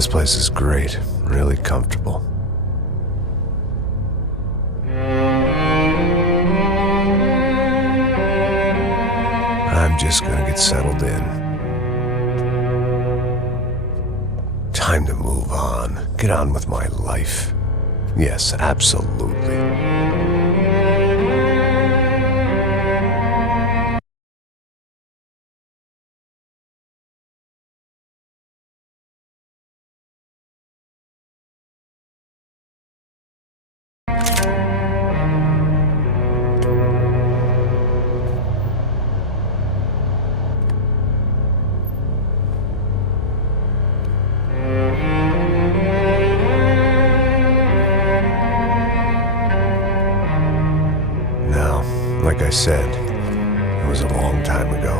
This place is great, really comfortable. I'm just gonna get settled in. Time to move on, get on with my life. Yes, absolutely. Like I said, it was a long time ago.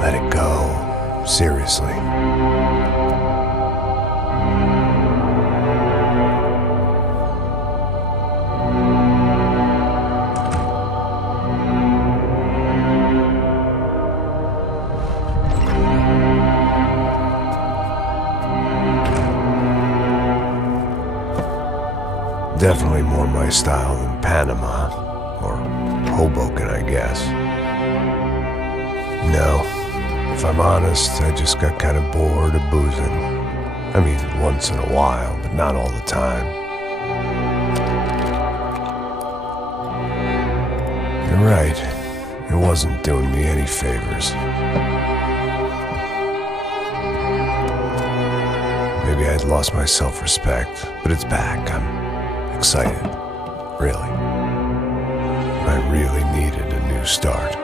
Let it go. Seriously. Definitely more my style than Panama, or Hoboken, I guess. No, if I'm honest, I just got kind of bored of boozing. I mean, once in a while, but not all the time. You're right, it wasn't doing me any favors. Maybe I'd lost my self-respect, but it's back. I'm excited, really. I really needed a new start.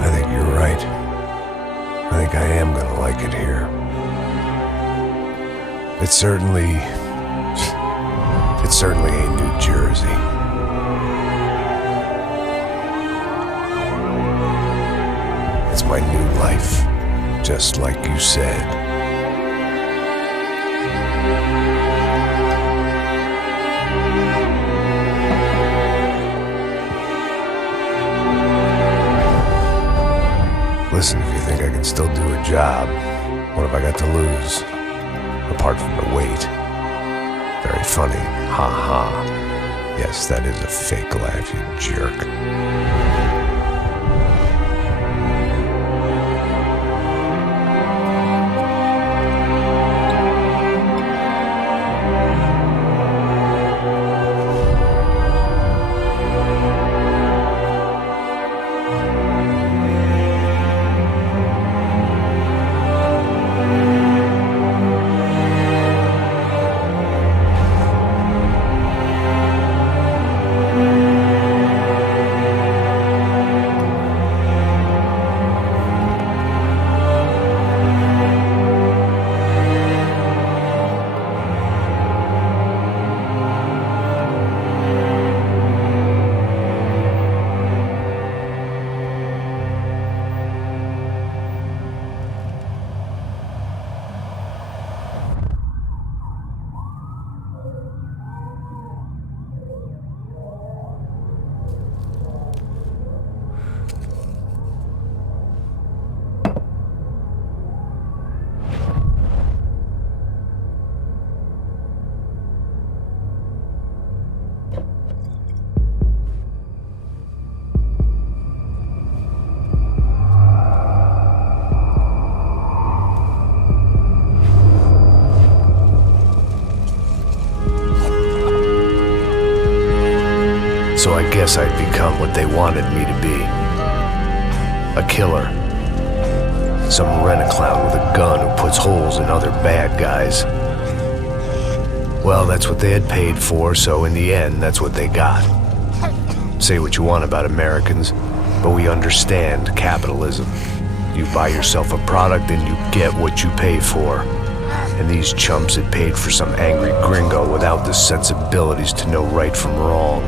I think you're right. I think I am gonna like it here. It certainly ain't New Jersey. It's my new life. Just like you said. Listen, if you think I can still do a job, what have I got to lose? Apart from the weight. Very funny. Ha ha. Yes, that is a fake laugh, you jerk. So I guess I'd become what they wanted me to be. A killer. Some rent-a-clown with a gun who puts holes in other bad guys. Well, that's what they had paid for, so in the end, that's what they got. Say what you want about Americans, but we understand capitalism. You buy yourself a product and you get what you pay for. And these chumps had paid for some angry gringo without the sensibilities to know right from wrong.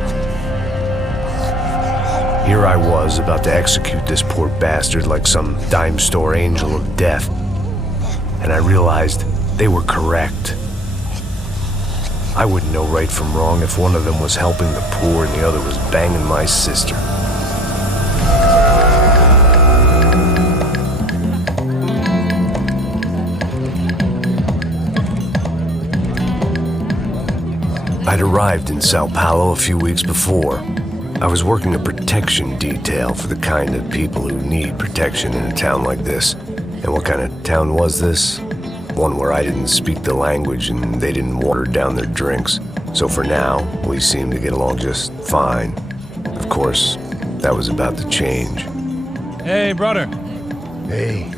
Here I was, about to execute this poor bastard like some dime store angel of death. And I realized they were correct. I wouldn't know right from wrong if one of them was helping the poor and the other was banging my sister. I'd arrived in Sao Paulo a few weeks before. I was working a protection detail for the kind of people who need protection in a town like this. And what kind of town was this? One where I didn't speak the language and they didn't water down their drinks. So for now, we seemed to get along just fine. Of course, that was about to change. Hey, brother. Hey.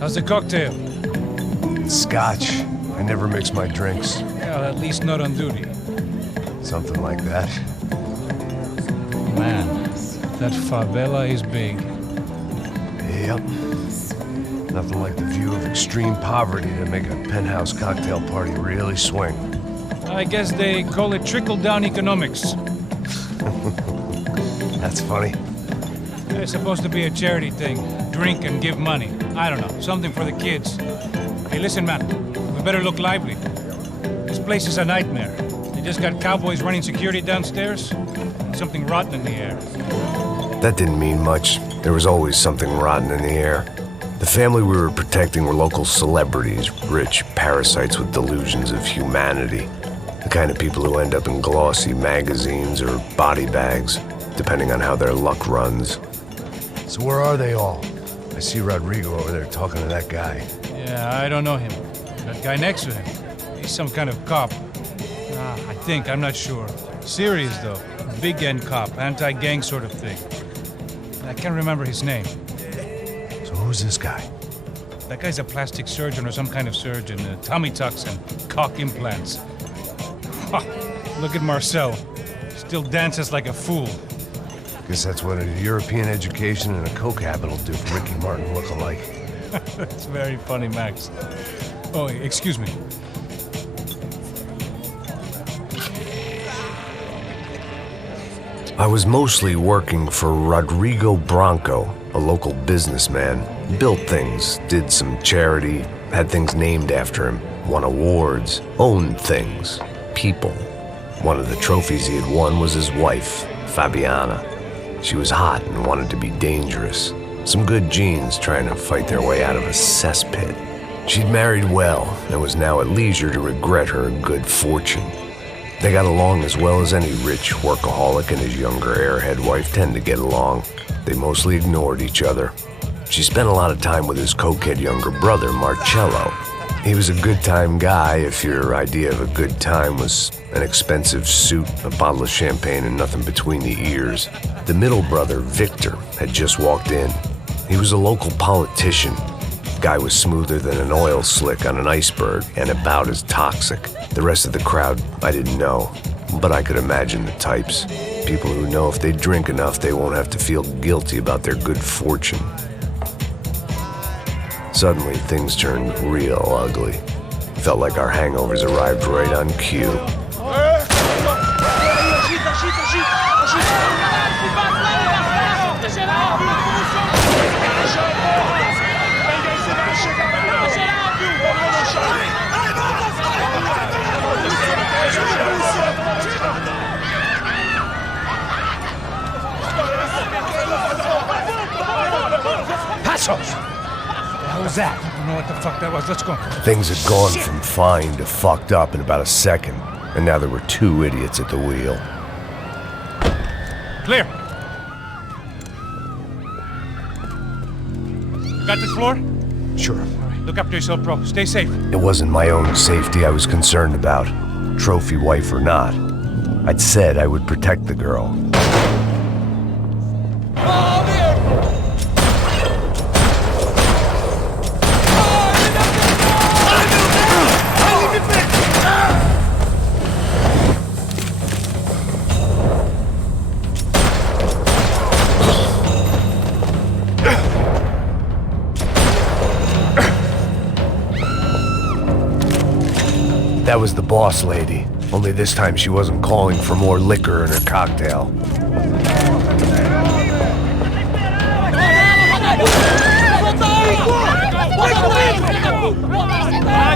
How's the cocktail? It's scotch. I never mix my drinks. Well, at least not on duty. Something like that. Man, that favela is big. Yep. Nothing like the view of extreme poverty to make a penthouse cocktail party really swing. I guess they call it trickle-down economics. That's funny. It's supposed to be a charity thing. Drink and give money. I don't know, something for the kids. Hey, listen, man. We better look lively. This place is a nightmare. They just got cowboys running security downstairs. And something rotten in the air. That didn't mean much. There was always something rotten in the air. The family we were protecting were local celebrities, rich parasites with delusions of humanity. The kind of people who end up in glossy magazines or body bags, depending on how their luck runs. So where are they all? I see Rodrigo over there talking to that guy. Yeah, I don't know him. That guy next to him. He's some kind of cop. I think, I'm not sure. Serious, though. Big end cop, anti-gang sort of thing. I can't remember his name. So who's this guy? That guy's a plastic surgeon or some kind of surgeon. Tummy tucks and cock implants. Look at Marcel. Still dances like a fool. Guess that's what a European education and a coke habit will do for Ricky Martin look-alike. That's very funny, Max. Oh, excuse me. I was mostly working for Rodrigo Branco, a local businessman. Built things, did some charity, had things named after him, won awards, owned things, people. One of the trophies he had won was his wife, Fabiana. She was hot and wanted to be dangerous. Some good genes trying to fight their way out of a cesspit. She'd married well and was now at leisure to regret her good fortune. They got along as well as any rich workaholic and his younger airhead wife tend to get along. They mostly ignored each other. She spent a lot of time with his cokehead younger brother, Marcello. He was a good-time guy if your idea of a good time was an expensive suit, a bottle of champagne, and nothing between the ears. The middle brother, Victor, had just walked in. He was a local politician. Guy was smoother than an oil slick on an iceberg and about as toxic. The rest of the crowd, I didn't know, but I could imagine the types. People who know if they drink enough, they won't have to feel guilty about their good fortune. Suddenly, things turned real ugly. Felt like our hangovers arrived right on cue. Passos! What was that? I don't know what the fuck that was. Let's go. Things had gone from fine to fucked up in about a second, and now there were two idiots at the wheel. Clear. Got this floor? Sure. All right, look after yourself, bro. Stay safe. It wasn't my own safety I was concerned about, trophy wife or not. I'd said I would protect the girl. That was the boss lady, only this time she wasn't calling for more liquor in her cocktail.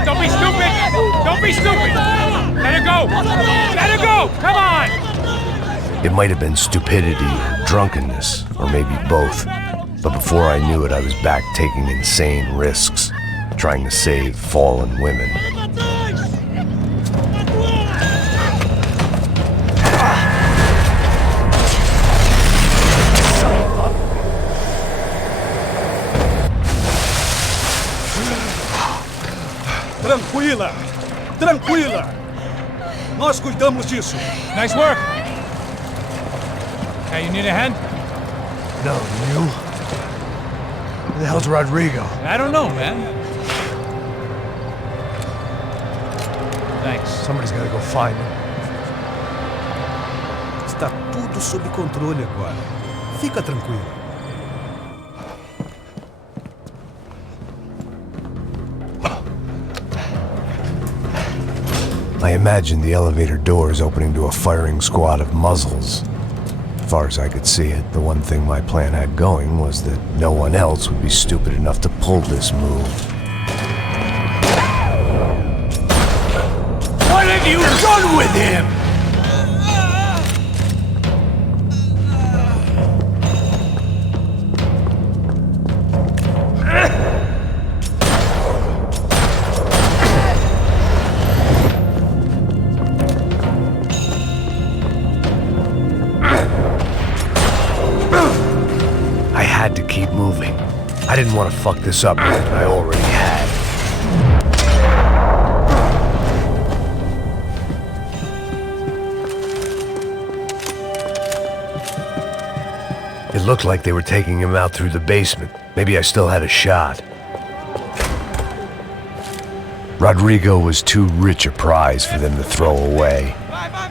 Don't be stupid! Don't be be stupid! Let her go! Let her go! Come on! It might have been stupidity or drunkenness, or maybe both. But before I knew it, I was back taking insane risks, trying to save fallen women. Tranquila! Tranquila! Nós cuidamos disso. Nice work! Hey, you need a hand? No, you? Where the hell's Rodrigo? I don't know, man. Thanks. Somebody's gotta go find him. Está tudo sob controle agora. Fica tranquila. I imagined the elevator doors opening to a firing squad of muzzles. As far as I could see it, the one thing my plan had going was that no one else would be stupid enough to pull this move. What have you done with him? I had to keep moving. I didn't want to fuck this up more than I already had. It looked like they were taking him out through the basement. Maybe I still had a shot. Rodrigo was too rich a prize for them to throw away.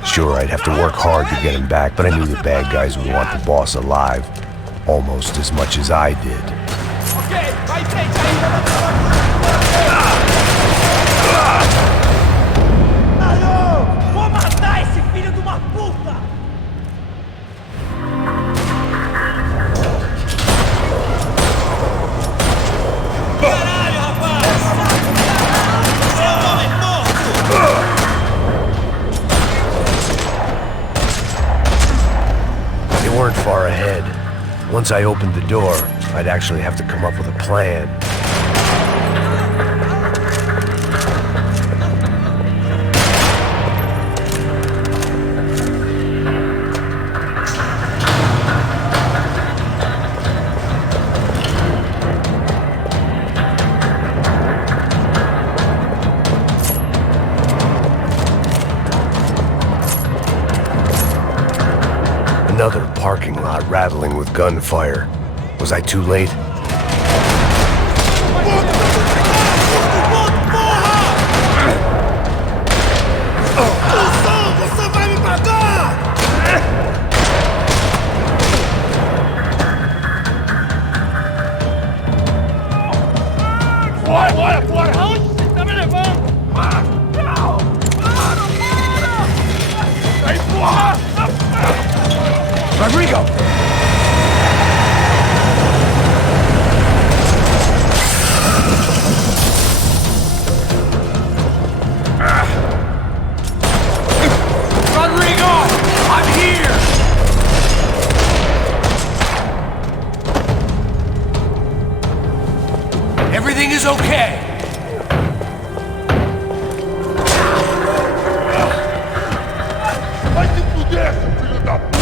Sure, I'd have to work hard to get him back, but I knew the bad guys would want the boss alive. Almost as much as I did. Vou matar esse filho de uma puta! Caralho, rapaz! Seu homem morto! They weren't far ahead. Once I opened the door, I'd actually have to come up with a plan. Another parking lot rattling with gunfire. Was I too late? Você vai me pagar! Bora, bora, bora! Aonde você tá me levando? Não! Para! Sai fora! Rodrigo! Rodrigo! I'm here! Everything is okay! Vai se fuder, seu filho da puta!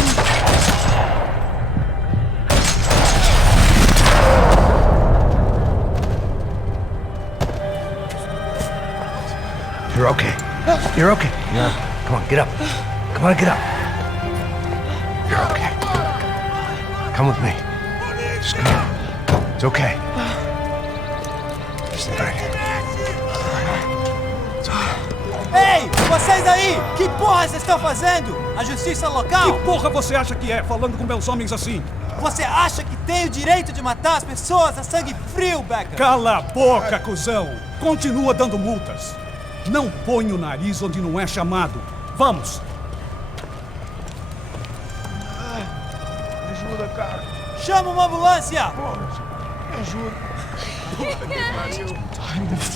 You're okay. You're okay. Yeah. Come on, get up. Come on, get up. You're okay. Come with me. Just come on. It's okay. Just right here. It's okay. Ei, vocês aí! Que porra vocês estão fazendo? A justiça local? Que porra você acha que é, falando com meus homens assim? Você acha que tem o direito de matar as pessoas a sangue frio, Becker? Cala a boca, cuzão! Continua dando multas. Não põe o nariz onde não é chamado. Vamos! Me ajuda, cara. Chama uma ambulância!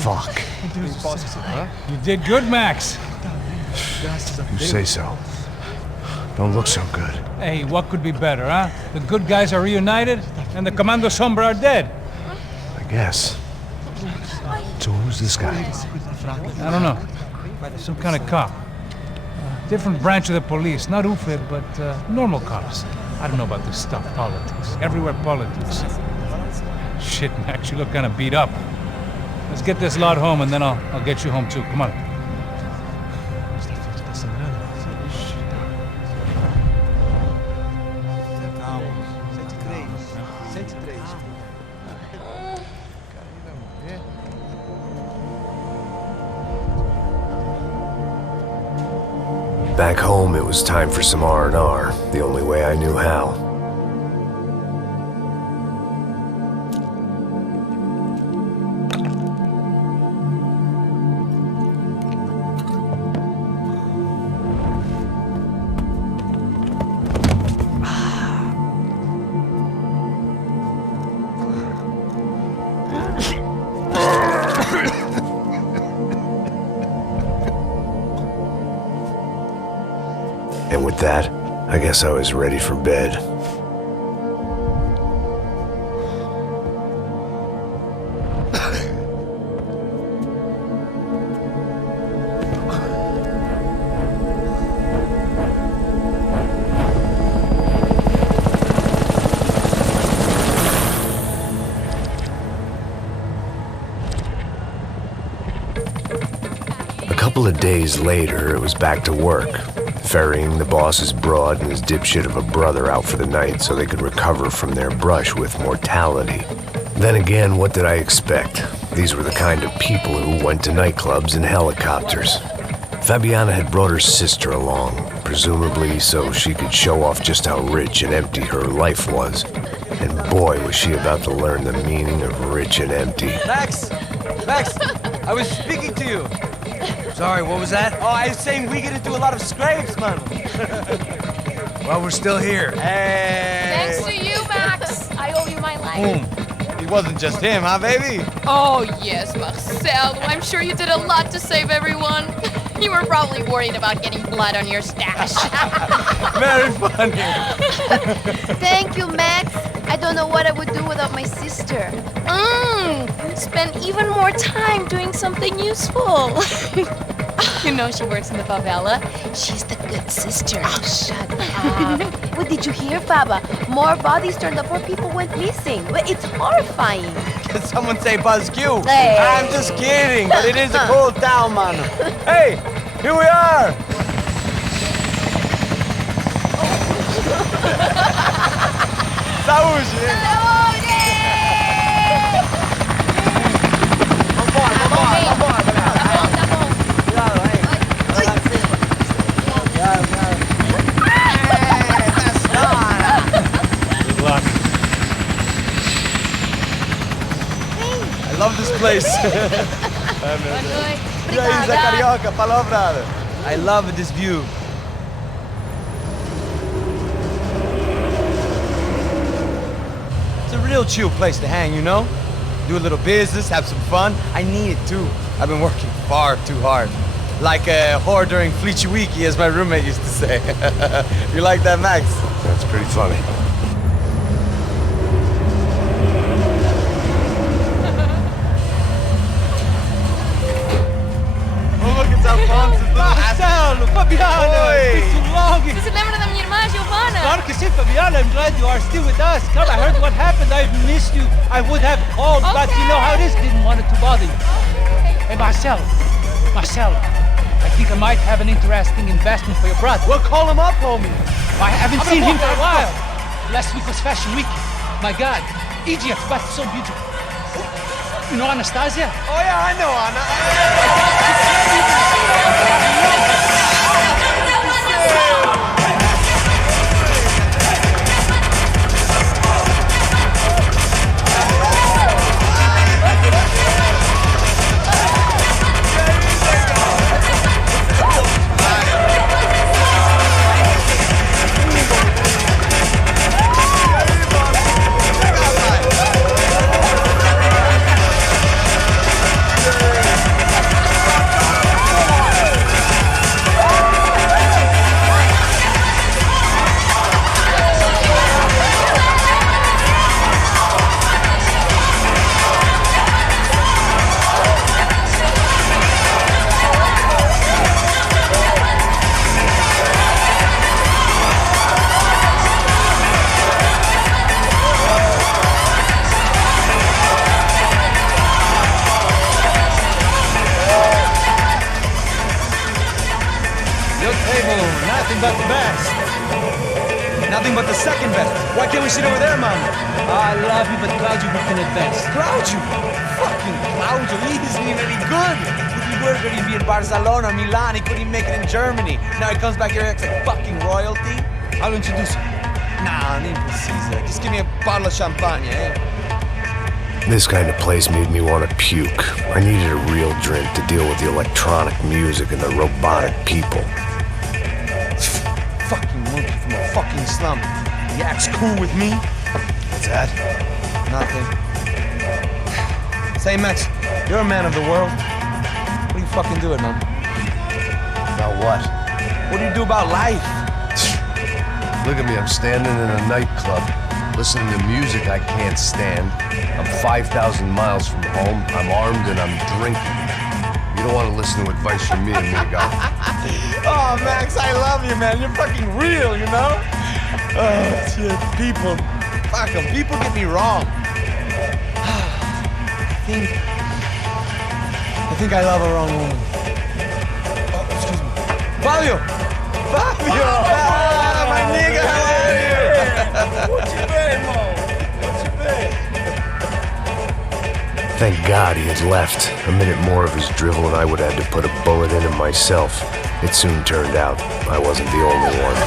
Fuck. You did good, Max. You say so. Don't look so good. Hey, what could be better, huh? The good guys are reunited, and the Commando Sombra are dead. I guess. So who's this guy? I don't know. Some kind of cop. Different branch of the police. Not UFE, but normal cops. I don't know about this stuff, politics. Everywhere politics. Shit, Max, you look kind of beat up. Let's get this lot home, and then I'll get you home too. Come on. Back home, it was time for some R&R, the only way I knew how. And with that, I guess I was ready for bed. A couple of days later, it was back to work. Ferrying the boss's broad and his dipshit of a brother out for the night so they could recover from their brush with mortality. Then again, what did I expect? These were the kind of people who went to nightclubs in helicopters. Fabiana had brought her sister along, presumably so she could show off just how rich and empty her life was. And boy, was she about to learn the meaning of rich and empty. Max! Max! I was speaking to you! Sorry, what was that? Oh, I was saying we get to do a lot of scrapes, man. Well, we're still here. Hey! Thanks to you, Max. I owe you my life. It wasn't just him, huh, baby? Oh, yes, Marcel. I'm sure you did a lot to save everyone. You were probably worried about getting blood on your stash. Very funny. Thank you, Max. I don't know what I would do without my sister. Spend even more time doing something useful. You know she works in the favela. She's the good sister. Oh, shut up. What did you hear, Faba? More bodies turned up where people went missing. It's horrifying. Did someone say Buzz Q? Hey. I'm just kidding, but it is a cool town, man. Hey, here we are. Saúde! I love this place. E aí, Zé Carioca, palavra. I love this view. It's a real chill place to hang, you know? Do a little business, have some fun. I need it too. I've been working far too hard. Like a whore during Fleechy Weeky, as my roommate used to say. You like that, Max? That's pretty funny. Marcelo, Fabiana, it's been too long. Você se lembra da minha irmã, Giovanna? Claro que sim, Fabiana. I'm glad you are still with us. Come, I heard what happened. I've missed you. I would have called, but you know how it is. Didn't want it to bother you. Hey, Marcelo, I think I might have an interesting investment for your brother. Well, call him up, homie. I haven't seen him for a while. Last week was Fashion Week. My God, Egypt, but so beautiful. You know Anastasia? Oh yeah, I know Anna. second best. Why can't we sit over there, man? I love you, but Claudio, you can advance. Claudio! Fucking Claudio, he isn't even any good. If he were good, he'd be in Barcelona, Milan, he couldn't even make it in Germany. Now he comes back here, acts like fucking royalty. I'll introduce you. Nah, need Caesar. Just give me a bottle of champagne, eh? This kind of place made me want to puke. I needed a real drink to deal with the electronic music and the robotic people. Fucking monkey from a fucking slum. He acts cool with me. What's that? Nothing. Say, Max, you're a man of the world. What do you fucking do it, man? About what? What do you do about life? Look at me, I'm standing in a nightclub, listening to music I can't stand. I'm 5,000 miles from home, I'm armed, and I'm drinking. You don't want to listen to advice from me, amigo. Oh, Max, I love you, man. You're fucking real, you know? Oh, shit. People. Fuck them. People get me wrong. I think I love a wrong woman. Oh, excuse me. Fabio! Fabio! Ah, my nigga, how are you? What you been, Mo? What you been? Thank God he had left. A minute more of his drivel and I would have had to put a bullet in him myself. It soon turned out I wasn't the only one.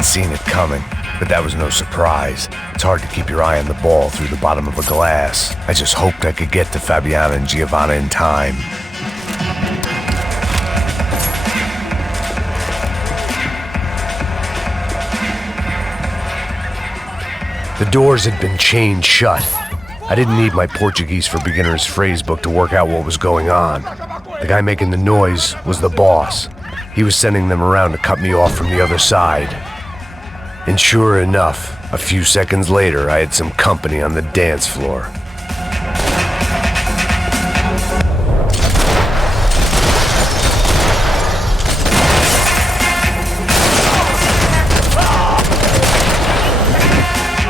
Seen it coming, but that was no surprise. It's hard to keep your eye on the ball through the bottom of a glass. I just hoped I could get to Fabiana and Giovanna in time. The doors had been chained shut. I didn't need my Portuguese for Beginners phrase book to work out what was going on. The guy making the noise was the boss. He was sending them around to cut me off from the other side. And sure enough, a few seconds later, I had some company on the dance floor.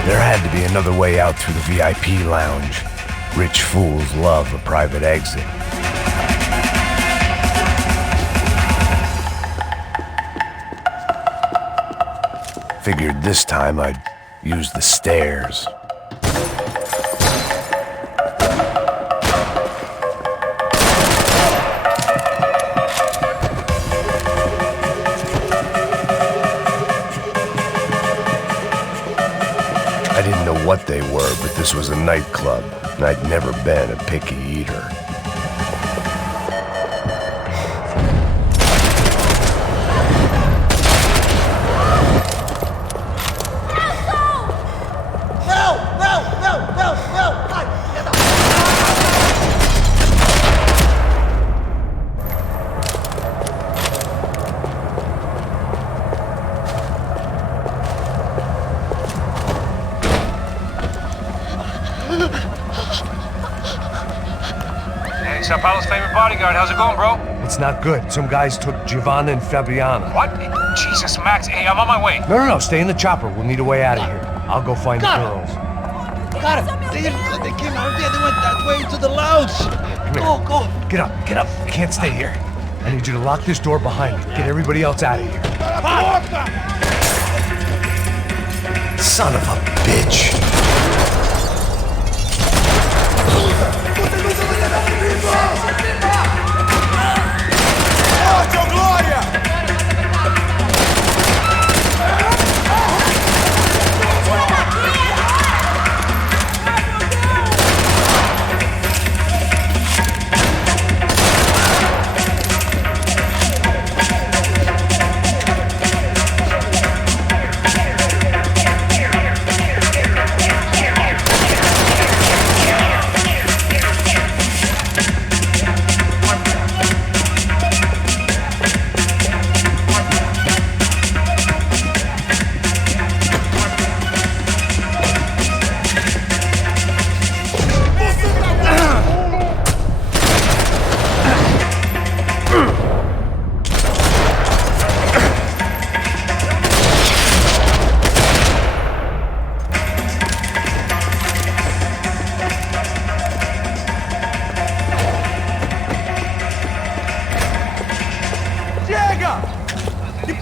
There had to be another way out through the VIP lounge. Rich fools love a private exit. Figured this time I'd use the stairs. I didn't know what they were, but this was a nightclub, and I'd never been a picky eater. Sao Paulo's favorite bodyguard. How's it going, bro? It's not good. Some guys took Giovanna and Fabiana. What? Jesus, Max. Hey, I'm on my way. No, stay in the chopper. We'll need a way out of here. I'll go find the girls. Got it. They came out there. They went that way to the lounge. Come here. Go. Get up. You can't stay here. I need you to lock this door behind me. Get everybody else out of here. Son of a bitch.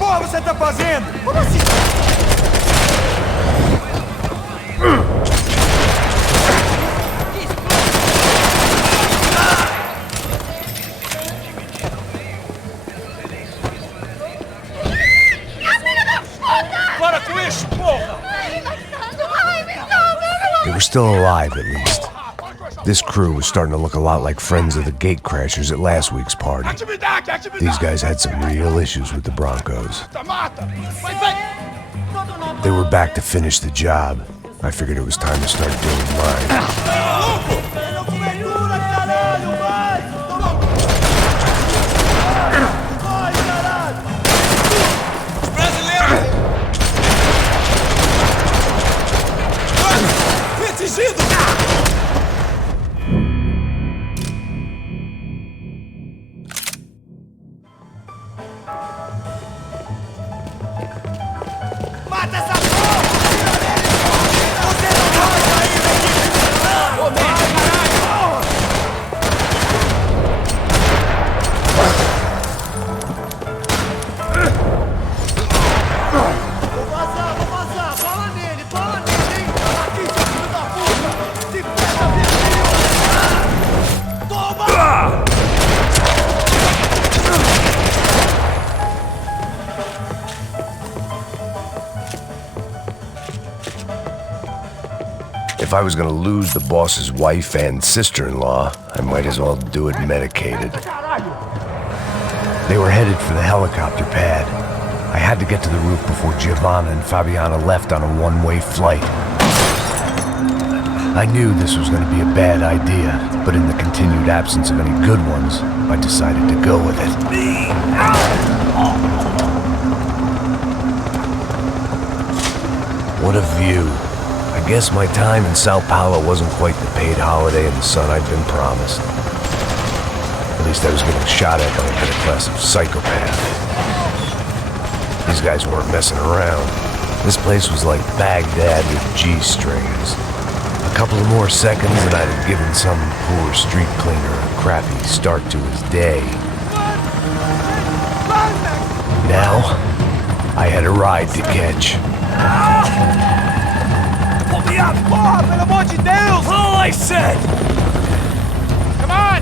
porra você tá fazendo? Como assim? Para com isso, porra! They were still alive, at least. This crew was starting to look a lot like friends of the gatecrashers at last week's party. These guys had some real issues with the Broncos. They were back to finish the job. I figured it was time to start doing mine. If I was gonna lose the boss's wife and sister-in-law, I might as well do it medicated. They were headed for the helicopter pad. I had to get to the roof before Giovanna and Fabiana left on a one-way flight. I knew this was gonna be a bad idea, but in the continued absence of any good ones, I decided to go with it. What a view. I guess my time in Sao Paulo wasn't quite the paid holiday in the sun I'd been promised. At least I was getting shot at by a middle-class psychopath. These guys weren't messing around. This place was like Baghdad with G-strings. A couple of more seconds and I'd have given some poor street cleaner a crappy start to his day. Now, I had a ride to catch. Porra, pelo amor de Deus! All I said! Come on!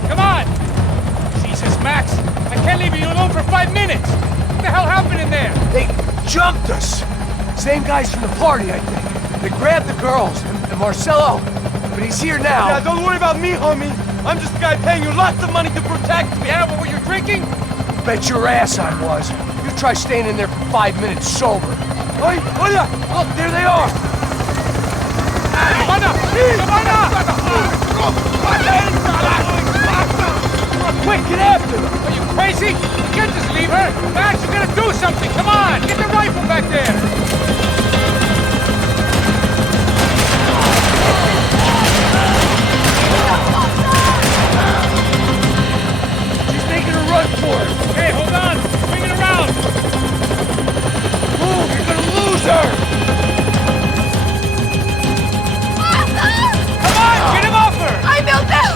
Jesus, Max, I can't leave you alone for 5 minutes! What the hell happened in there? They jumped us! Same guys from the party, I think. They grabbed the girls, and Marcelo, but he's here now. Yeah, don't worry about me, homie. I'm just the guy paying you lots of money to protect me. Yeah, but were you drinking? Bet your ass I was. You try staying in there for 5 minutes sober. Oi, olha! Look, there they are! Quick, get after them! Are you crazy? You can't just leave her! Max, you gotta do something! Come on! Get the rifle back there! She's making a run for it! Hey, hold on! Swing it around! Move! You're gonna lose her! Come on! Get him off her! Ai, meu Deus!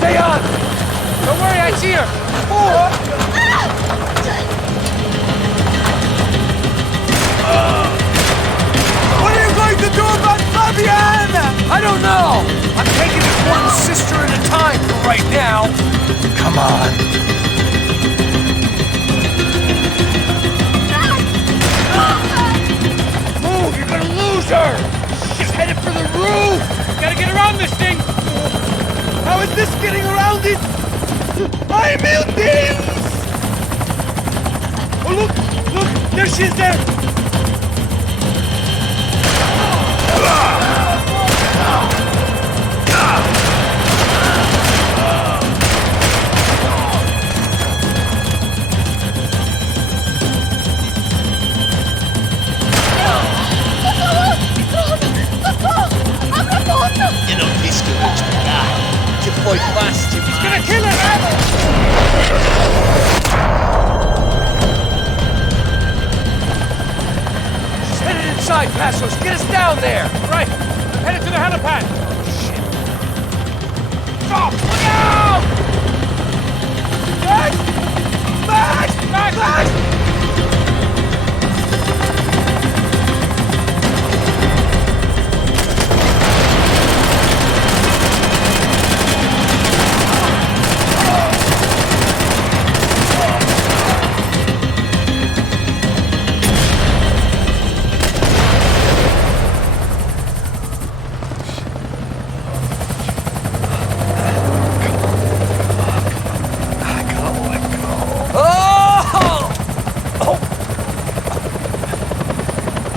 Stay on! Don't worry, I see her! What are you going to do about Fabiana? I don't know! I'm taking it one sister at a time for right now. Come on. Move! You're gonna lose her! She's headed for the roof! Gotta get around this thing! How is this getting around it? Ai, meu Deus! Oh, look! There she is there! side, Passos. Get us down there. Right. Headed to the helipad. Stop! Look out! Max! Max! Max! Max!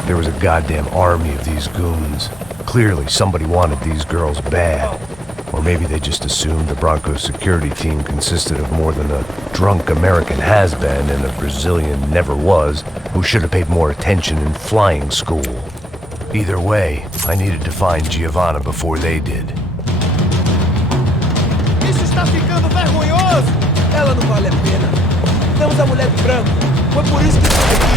There was a goddamn army of these goons. Clearly, somebody wanted these girls bad. Or maybe they just assumed the Broncos security team consisted of more than a drunk American has-been and a Brazilian never-was who should have paid more attention in flying school. Either way, I needed to find Giovanna before they did. Isso está ficando vergonhoso! Ela não vale a pena. Temos a mulher de branco. Foi por isso que estou aqui.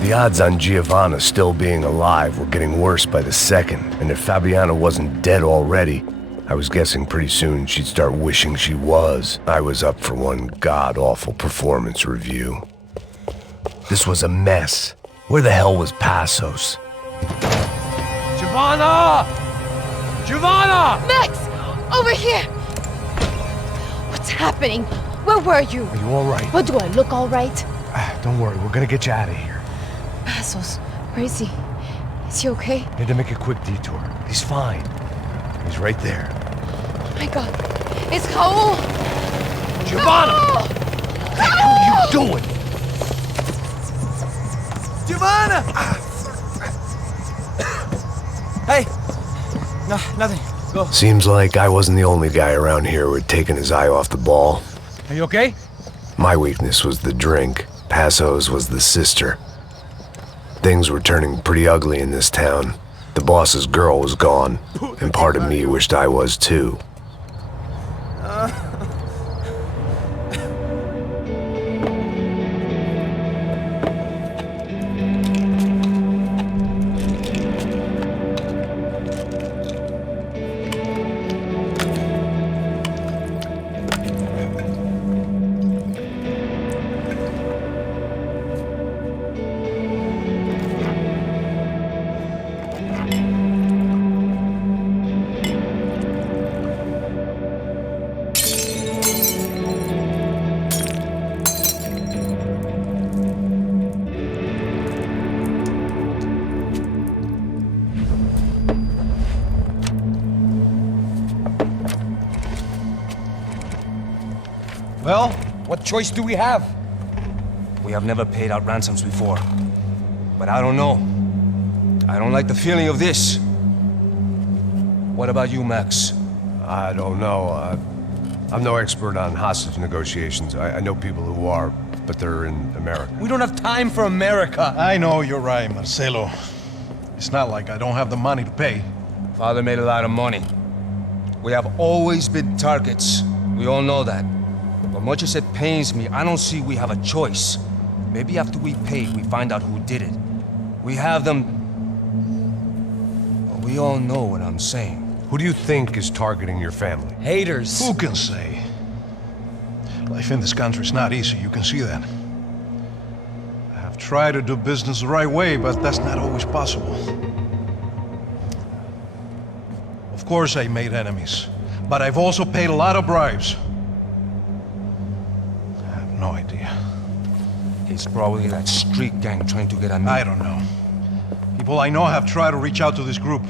The odds on Giovanna still being alive were getting worse by the second, and if Fabiana wasn't dead already, I was guessing pretty soon she'd start wishing she was. I was up for one god-awful performance review. This was a mess. Where the hell was Passos? Giovanna! Giovanna! Max! Over here! What's happening? Where were you? Are you all right? What, do I look all right? Don't worry, we're gonna get you out of here. Passos, where is he? Is he okay? Had to make a quick detour. He's fine. He's right there. Oh my god. It's Raul! Giovanna! Raul! What are you doing? Giovanna! Hey! No, nothing. Go. Seems like I wasn't the only guy around here who had taken his eye off the ball. Are you okay? My weakness was the drink. Passo's was the sister. Things were turning pretty ugly in this town. The boss's girl was gone, and part of me wished I was too. Well, what choice do we have? We have never paid out ransoms before. But I don't know. I don't like the feeling of this. What about you, Max? I don't know. I'm no expert on hostage negotiations. I know people who are, but they're in America. We don't have time for America. I know you're right, Marcelo. It's not like I don't have the money to pay. Father made a lot of money. We have always been targets. We all know that. But much as it pains me, I don't see we have a choice. Maybe after we pay, we find out who did it. We have them... Well, we all know what I'm saying. Who do you think is targeting your family? Haters. Who can say? Life in this country is not easy, you can see that. I have tried to do business the right way, but that's not always possible. Of course I made enemies, but I've also paid a lot of bribes. I have no idea. It's probably that street gang trying to get at me. I don't know. People I know have tried to reach out to this group.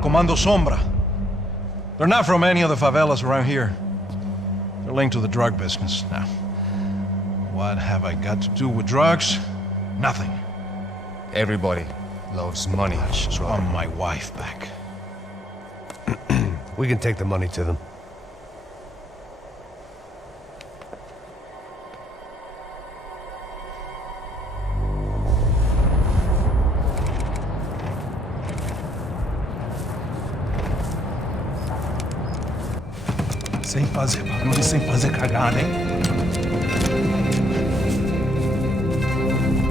Comando Sombra. They're not from any of the favelas around here. They're linked to the drug business. Now, what have I got to do with drugs? Nothing. Everybody loves money. I just want my wife back. We can take the money to them. Sem fazer barulho e sem fazer cagada, hein?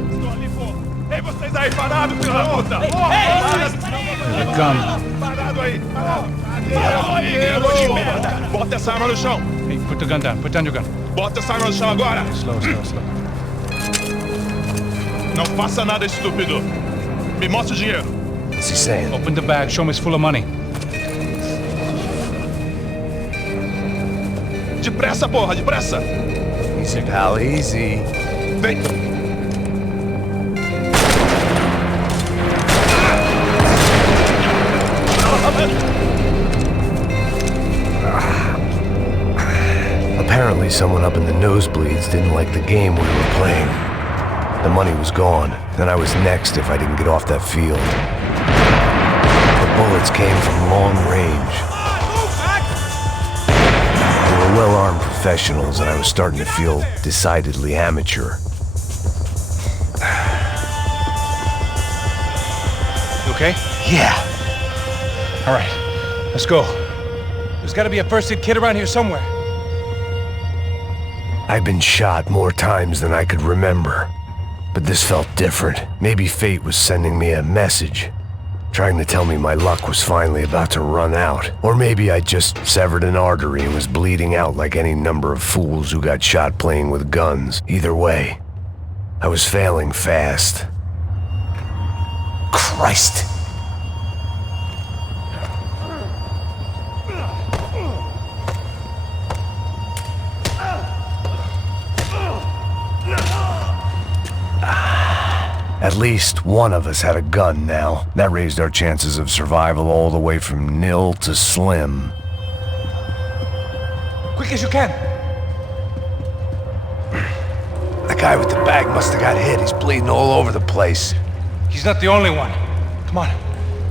Estou ali, pô! Ei, vocês aí parados, filho da puta! Here they come. Parado aí! Parado aí, garoto de merda! Bota essa arma no chão! Hey, put the gun down. Put down your gun. Bota essa arma no chão agora! Slow. Não faça nada, estúpido! Me mostra o dinheiro! What's he saying? Open the bag. Show me it's full of money. Depressa, porra, depressa! Easy, pal, easy. Vem! Apparently someone up in the nosebleeds didn't like the game we were playing. The money was gone, then I was next if I didn't get off that field. The bullets came from long range. They were well-armed professionals, and I was starting to feel decidedly amateur. You okay? Yeah. All right. Let's go. There's got to be a first-aid kit around here somewhere. I'd been shot more times than I could remember. But this felt different. Maybe fate was sending me a message, trying to tell me my luck was finally about to run out. Or maybe I just severed an artery and was bleeding out like any number of fools who got shot playing with guns. Either way, I was failing fast. Christ! At least one of us had a gun now. That raised our chances of survival all the way from nil to slim. Quick as you can. The guy with the bag must have got hit. He's bleeding all over the place. He's not the only one. Come on.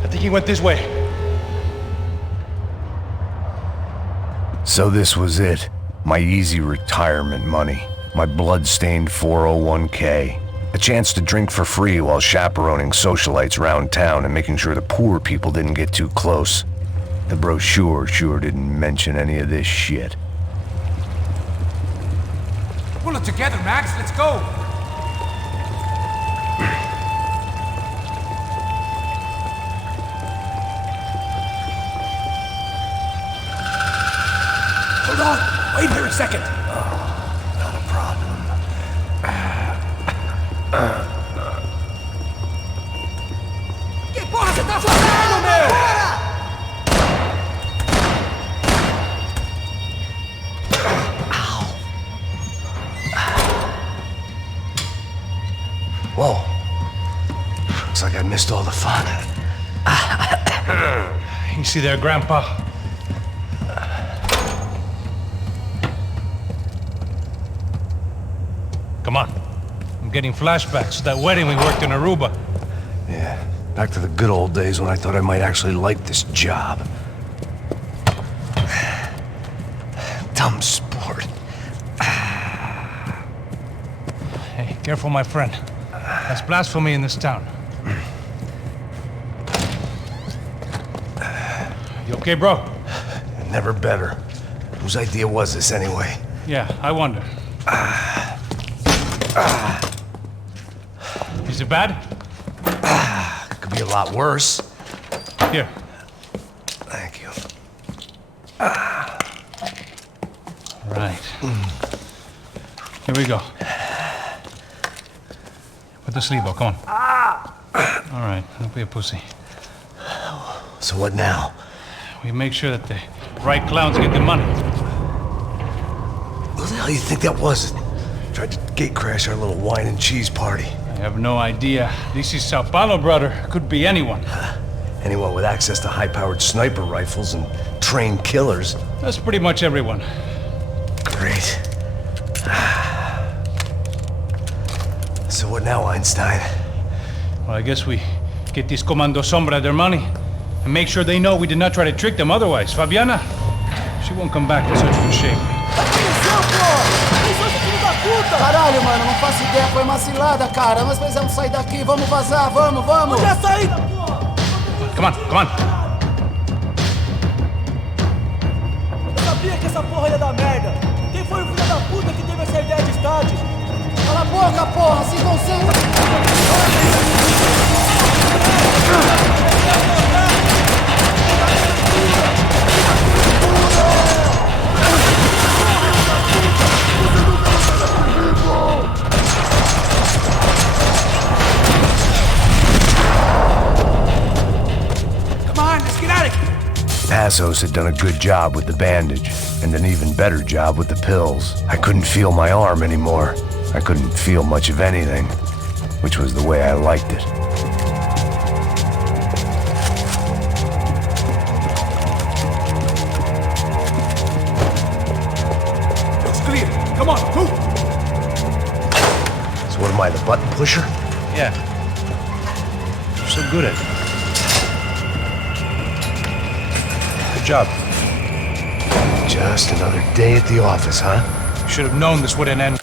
I think he went this way. So this was it. My easy retirement money. My blood-stained 401k. A chance to drink for free while chaperoning socialites around town and making sure the poor people didn't get too close. The brochure sure didn't mention any of this shit. Pull it together, Max. Let's go. Hold on. Wait here a second. Not a problem. Que porra você tá fazendo, meu? Whoa. Looks like I missed all the fun. You see there, Grandpa? Come on. I'm getting flashbacks to that wedding we worked in Aruba. Yeah, back to the good old days when I thought I might actually like this job. Dumb sport. Hey, careful, my friend. That's blasphemy in this town. You okay, bro? Never better. Whose idea was this anyway? Yeah, I wonder. Is it bad? Could be a lot worse. Here. Thank you. Right. Here we go. Put the sleeve on, come on. All right, don't be a pussy. So what now? We make sure that the right clowns get the money. Who the hell do you think that was? Tried to gate crash our little wine and cheese party. I have no idea. This is Sao Paulo, brother. Could be anyone. Anyone with access to high-powered sniper rifles and trained killers. That's pretty much everyone. Great. So what now, Einstein? Well, I guess we get these Comando Sombra their money and make sure they know we did not try to trick them otherwise. Fabiana, she won't come back in such good shape. Caralho, mano, não faço ideia, foi uma cilada, cara. Nós precisamos sair daqui, vamos vazar, vamos! Onde é a saída, porra? Come on, come on. Eu sabia que essa porra ia dar merda. Quem foi o filho da puta que teve essa ideia de estádio? Cala a boca, porra, se concentra! Passos had done a good job with the bandage, and an even better job with the pills. I couldn't feel my arm anymore. I couldn't feel much of anything, which was the way I liked it. It's clear. Come on, move. So what am I, the button pusher? Yeah. You're so good at it. Good job. Just another day at the office, huh? Should have known this wouldn't end.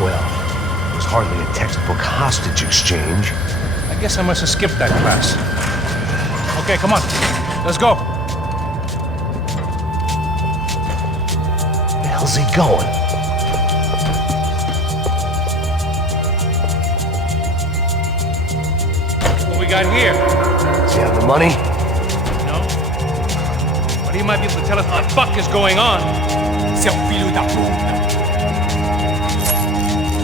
Well, it was hardly a textbook hostage exchange. I guess I must have skipped that class. Okay, come on. Let's go. Where the hell's he going? What we got here? Does he have the money? No. But he might be able to tell us what the fuck is going on. Seu filho da puta!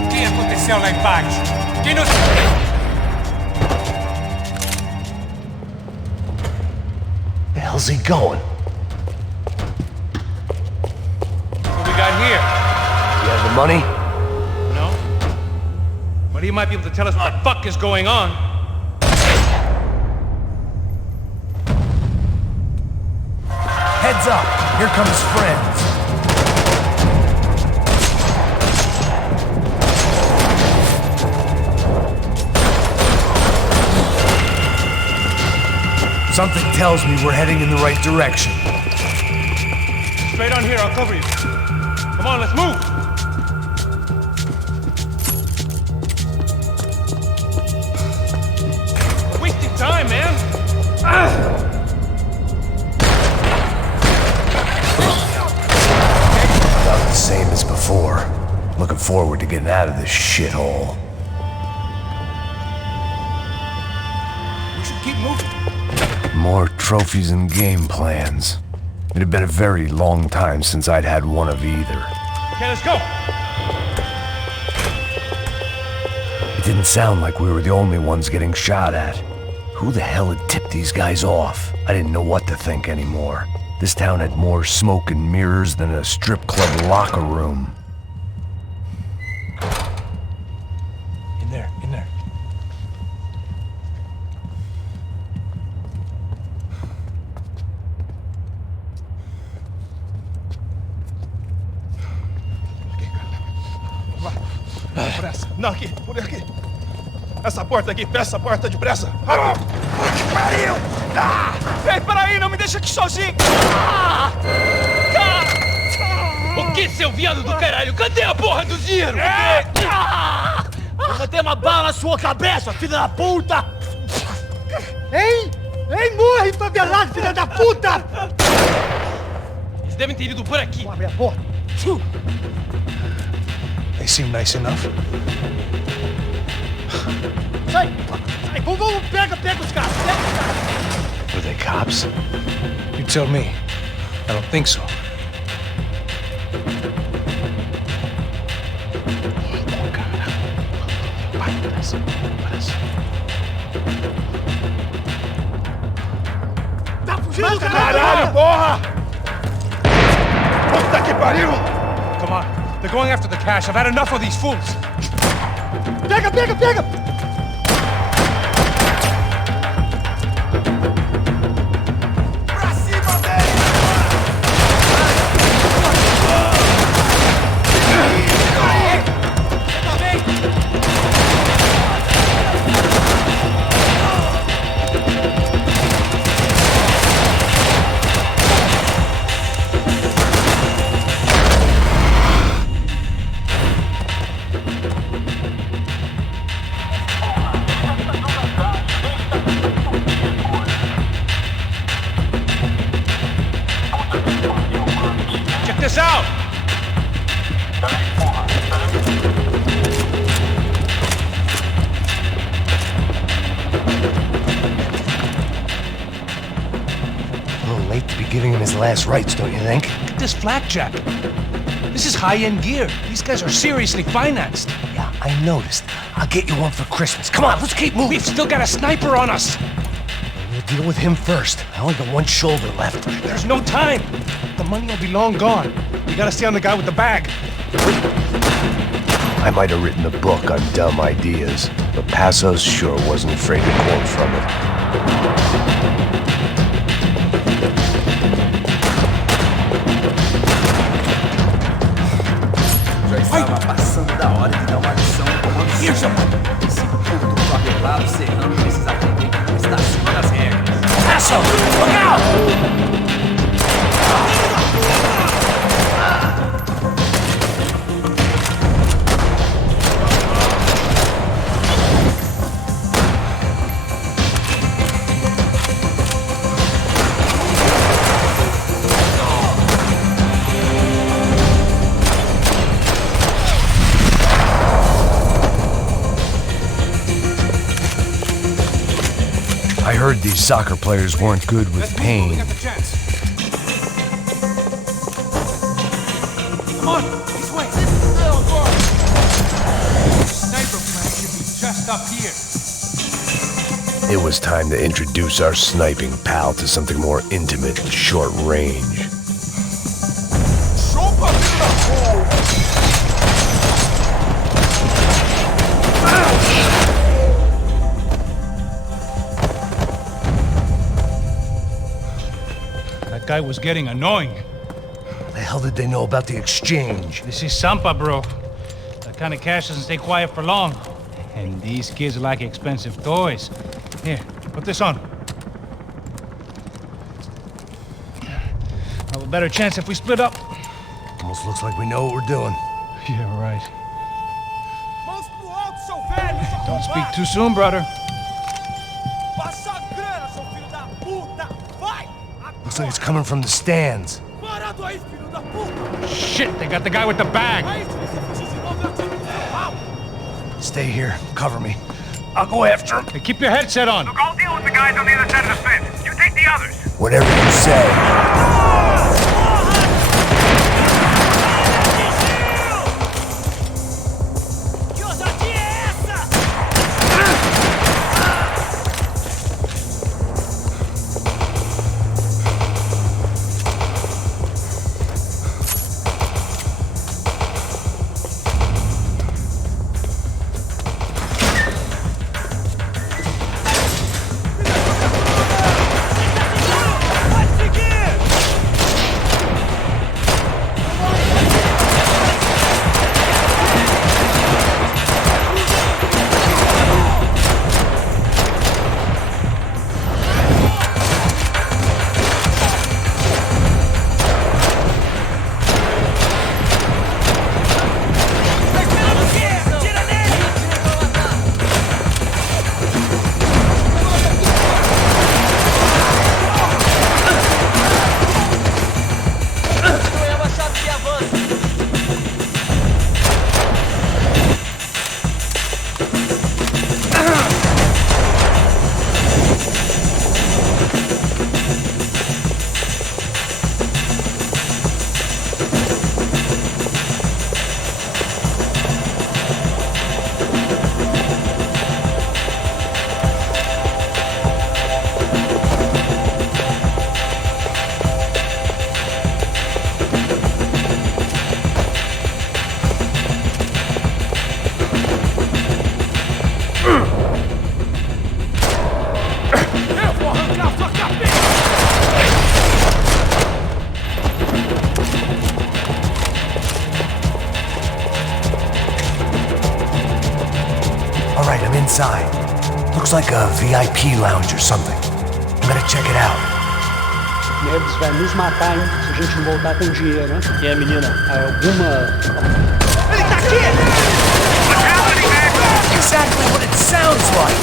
O que aconteceu lá embaixo? Quem nos... Where the hell's he going? What we got here? Does he have the money? No. But he might be able to tell us what the fuck is going on. Heads up! Here come his friends. Something tells me we're heading in the right direction. Straight on here, I'll cover you. Come on, let's move! We're wasting time, man! About the same as before. Looking forward to getting out of this shithole. We should keep moving. More trophies and game plans. It had been a very long time since I'd had one of either. Okay, let's go! It didn't sound like we were the only ones getting shot at. Who the hell had tipped these guys off? I didn't know what to think anymore. This town had more smoke and mirrors than a strip club locker room. In there, in there. Pressa. Não, aqui, por aqui. Essa porta aqui, fecha essa porta depressa. Rápido. Que pariu! Ei, peraí, não me deixa aqui sozinho. O que, seu viado do caralho? Cadê a porra do dinheiro? Vou meter uma bala na sua cabeça, filha da puta! Hein? Hein, morre, favelado, filha da puta! Eles devem ter ido por aqui. Abre a porta. They seem nice enough. Sai! Sai! Vamos, pega os caras! Pega os caras! Were they cops? You tell me. I don't think so. Tá fugindo, Caralho, porra! Puta que pariu! Come on. They're going after the cash. I've had enough of these fools. Pega, pega, pega! Pra cima dele! Check this out! A little late to be giving him his last rites, don't you think? Look at this flak jacket. This is high-end gear. These guys are seriously financed. Yeah, I noticed. I'll get you one for Christmas. Come on, let's keep moving. We've still got a sniper on us. We'll deal with him first. I only got one shoulder left. There's no time. The money will be long gone. We gotta stay on the guy with the bag. I might have written a book on dumb ideas, but Passos sure wasn't afraid to quote from it. Já estava passando da hora de dar uma lição no comando. Esse puto favelado serrano precisa aprender que não está acima das regras. Passos, look out! soccer players weren't good with Payne. Come on, this way. Sniper plan should be just up here. It was time to introduce our sniping pal to something more intimate and short range. That guy was getting annoying. The hell did they know about the exchange? This is Sampa, bro. That kind of cash doesn't stay quiet for long. And these kids like expensive toys. Here, put this on. Have a better chance if we split up. Almost looks like we know what we're doing. Yeah, right. Don't speak too soon, brother. Looks like it's coming from the stands. Shit, they got the guy with the bag. Stay here. Cover me. I'll go after him. Hey, keep your headset on. Look, I'll deal with the guys on the other side of the fence. You take the others. Whatever you say. Inside. Looks like a VIP lounge or something. I'm gonna check it out. Neves vai nos matar, hein? Se a gente não voltar com dinheiro, né? E a menina, alguma... Ele tá aqui! Exactly what it sounds like!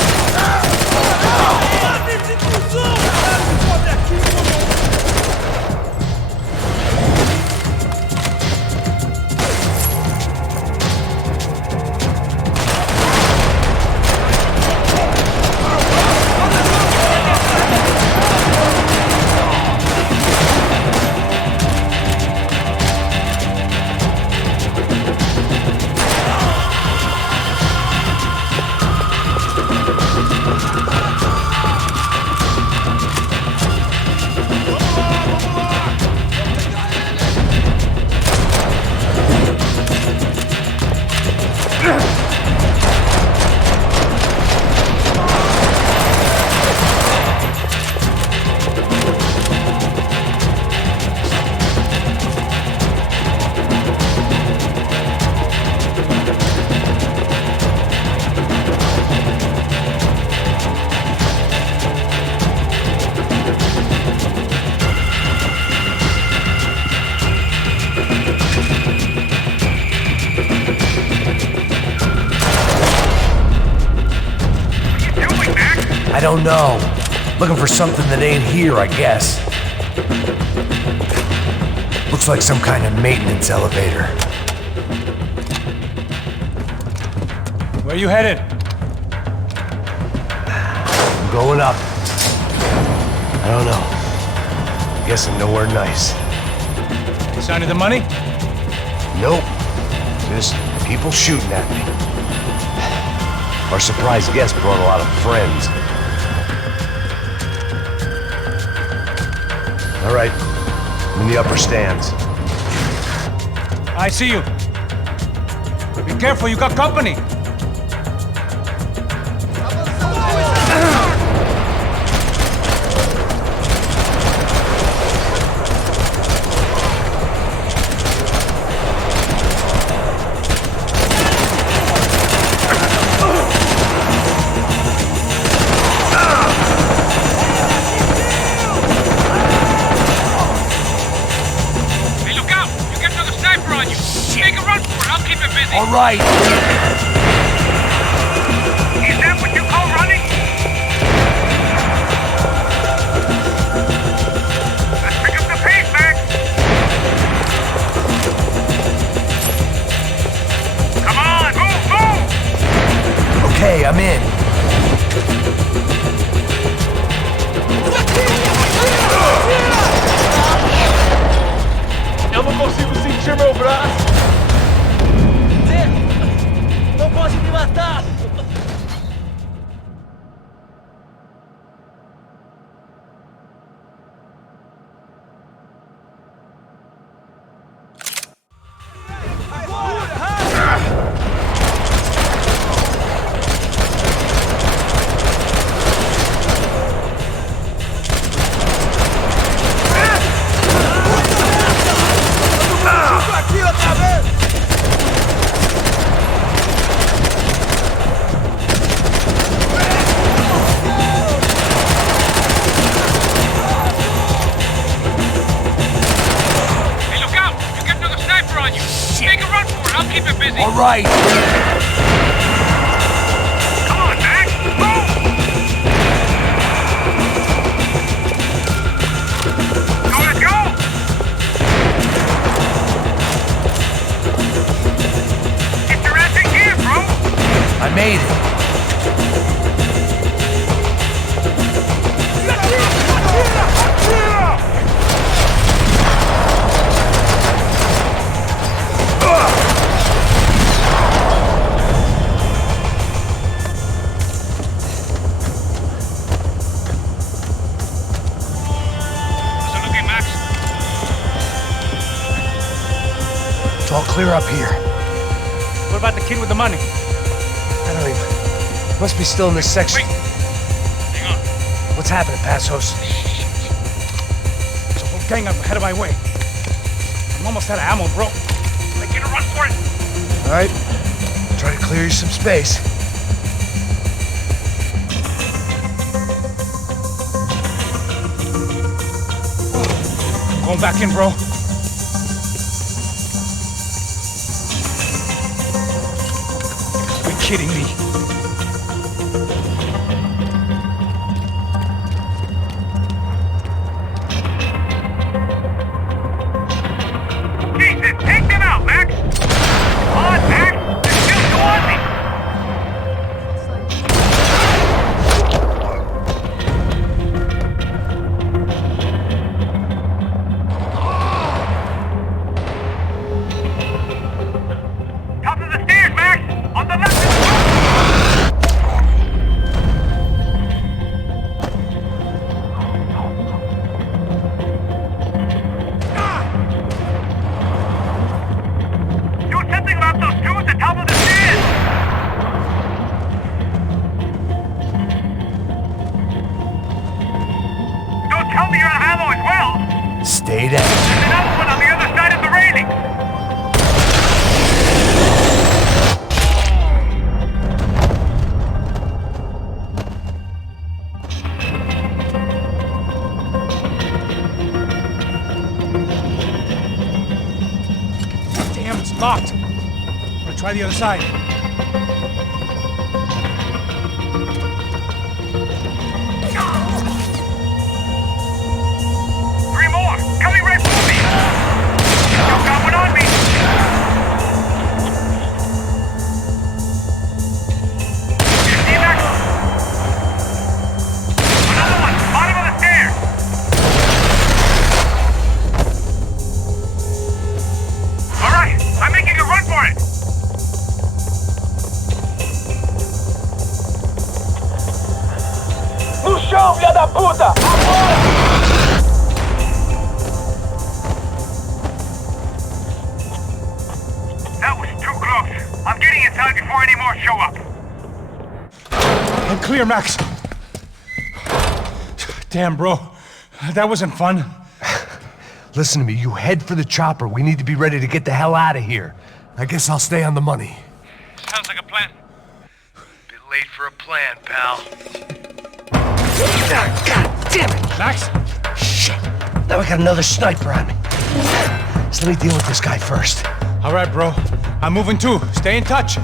I don't know. Looking for something that ain't here, I guess. Looks like some kind of maintenance elevator. Where you headed? I'm going up. I don't know. Guessing nowhere nice. You sign of the money? Nope. Just people shooting at me. Our surprise guest brought a lot of friends. All right. I'm in the upper stands. I see you. Be careful, you got company. All right. Is that what you call running? Let's pick up the pace, Max. Come on, move! Okay, I'm in. Eu não consigo sentir meu braço. Não pode me matar! Aqui outra vez! All right. Come on, Max! Move! So let's go! Get your ass in gear, bro! I made it. It's all clear up here. What about the kid with the money? I don't even... Must be still in this section. Wait. Hang on. What's happening, Passos? There's a whole gang up ahead of my way. I'm almost out of ammo, bro. Like, get a run for it! All right. Try to clear you some space. Going back in, bro. Are you kidding me? Jesus, take them out, Max! Come on, Max! There's still two on me! Top of the stairs, Max! On the left! Do something about those two at the top of the stairs! Don't tell me you're out of ammo as well! Stay down. There's another one on the other side of the railing! Damn, it's locked. I'm gonna try the other side. Three more! Coming right for me! You've got one on me! You see that? Another one! Bottom of the stairs! here, Max. Damn, bro. That wasn't fun. Listen to me, you head for the chopper. We need to be ready to get the hell out of here. I guess I'll stay on the money. Sounds like a plan. Bit late for a plan, pal. God damn it! Max? Shit. Now we got another sniper on me. So let me deal with this guy first. All right, bro. I'm moving too. Stay in touch.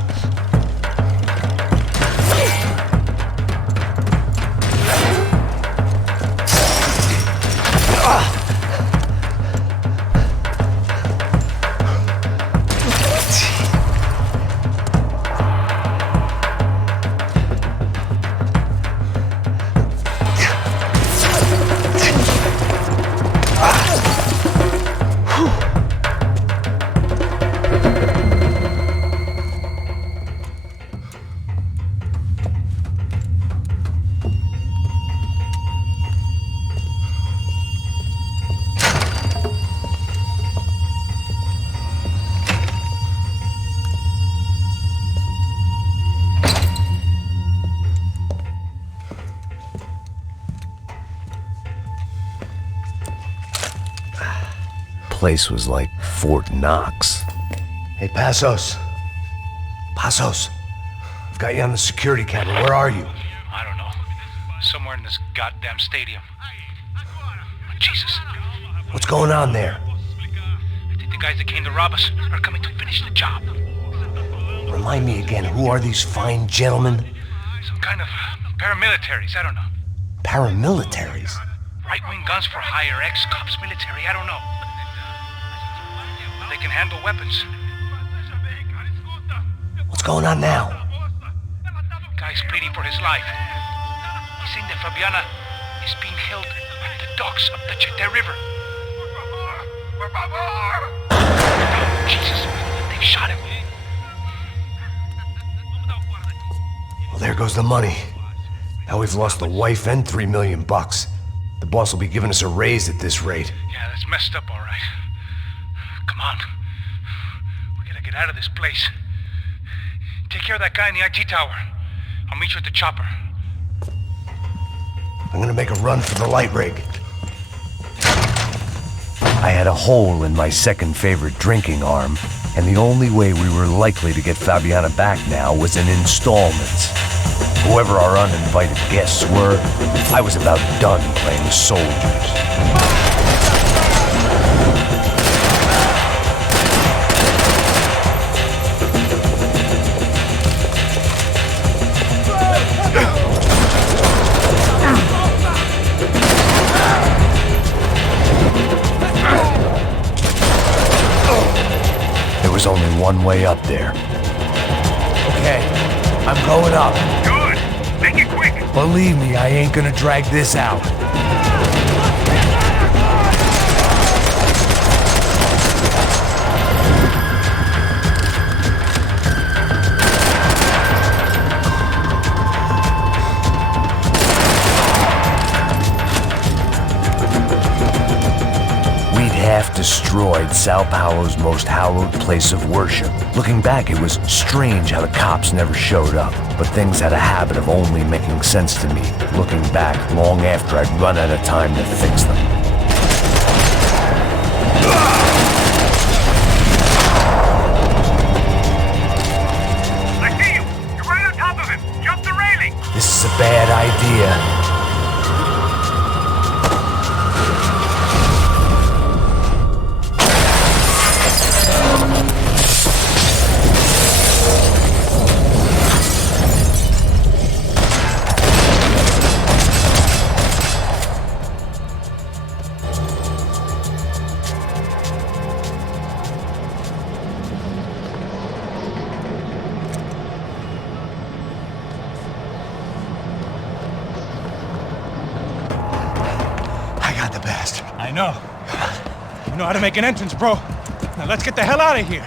Place was like Fort Knox. Hey, Passos. Passos. I've got you on the security camera. Where are you? I don't know. Somewhere in this goddamn stadium. Jesus. What's going on there? I think the guys that came to rob us are coming to finish the job. Remind me again, who are these fine gentlemen? Some kind of paramilitaries, I don't know. Paramilitaries? Right-wing guns for hire, ex-cops, military, I don't know. They can handle weapons. What's going on now? Guy's pleading for his life. He's saying that Fabiana is being held at the docks of the Chete River. Jesus, they've shot him. Well, there goes the money. Now we've lost the wife and $3 million. The boss will be giving us a raise at this rate. Yeah, that's messed up, all right. Come on. We gotta get out of this place. Take care of that guy in the IT tower. I'll meet you at the chopper. I'm gonna make a run for the light rig. I had a hole in my second favorite drinking arm, and the only way we were likely to get Fabiana back now was in installments. Whoever our uninvited guests were, I was about done playing soldiers. There was only one way up there. Okay, I'm going up. Good. Make it quick. Believe me, I ain't gonna drag this out. Half destroyed Sao Paulo's most hallowed place of worship. Looking back, it was strange how the cops never showed up, but things had a habit of only making sense to me, looking back long after I'd run out of time to fix them. I see you! You're right on top of him! Jump the railing! This is a bad idea. I know. You know how to make an entrance, bro. Now let's get the hell out of here.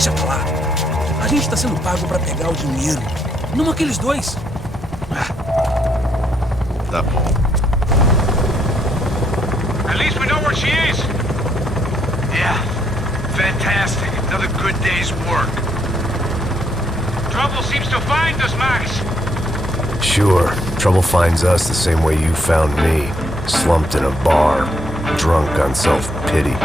deixa pra lá. A gente tá sendo pago pra pegar o dinheiro. Não aqueles dois. Tá bom. At least we know where she is. Yeah. Fantastic. Another good day's work. Trouble seems to find us, Max. Sure, trouble finds us the same way you found me. Slumped in a bar, drunk on self-pity.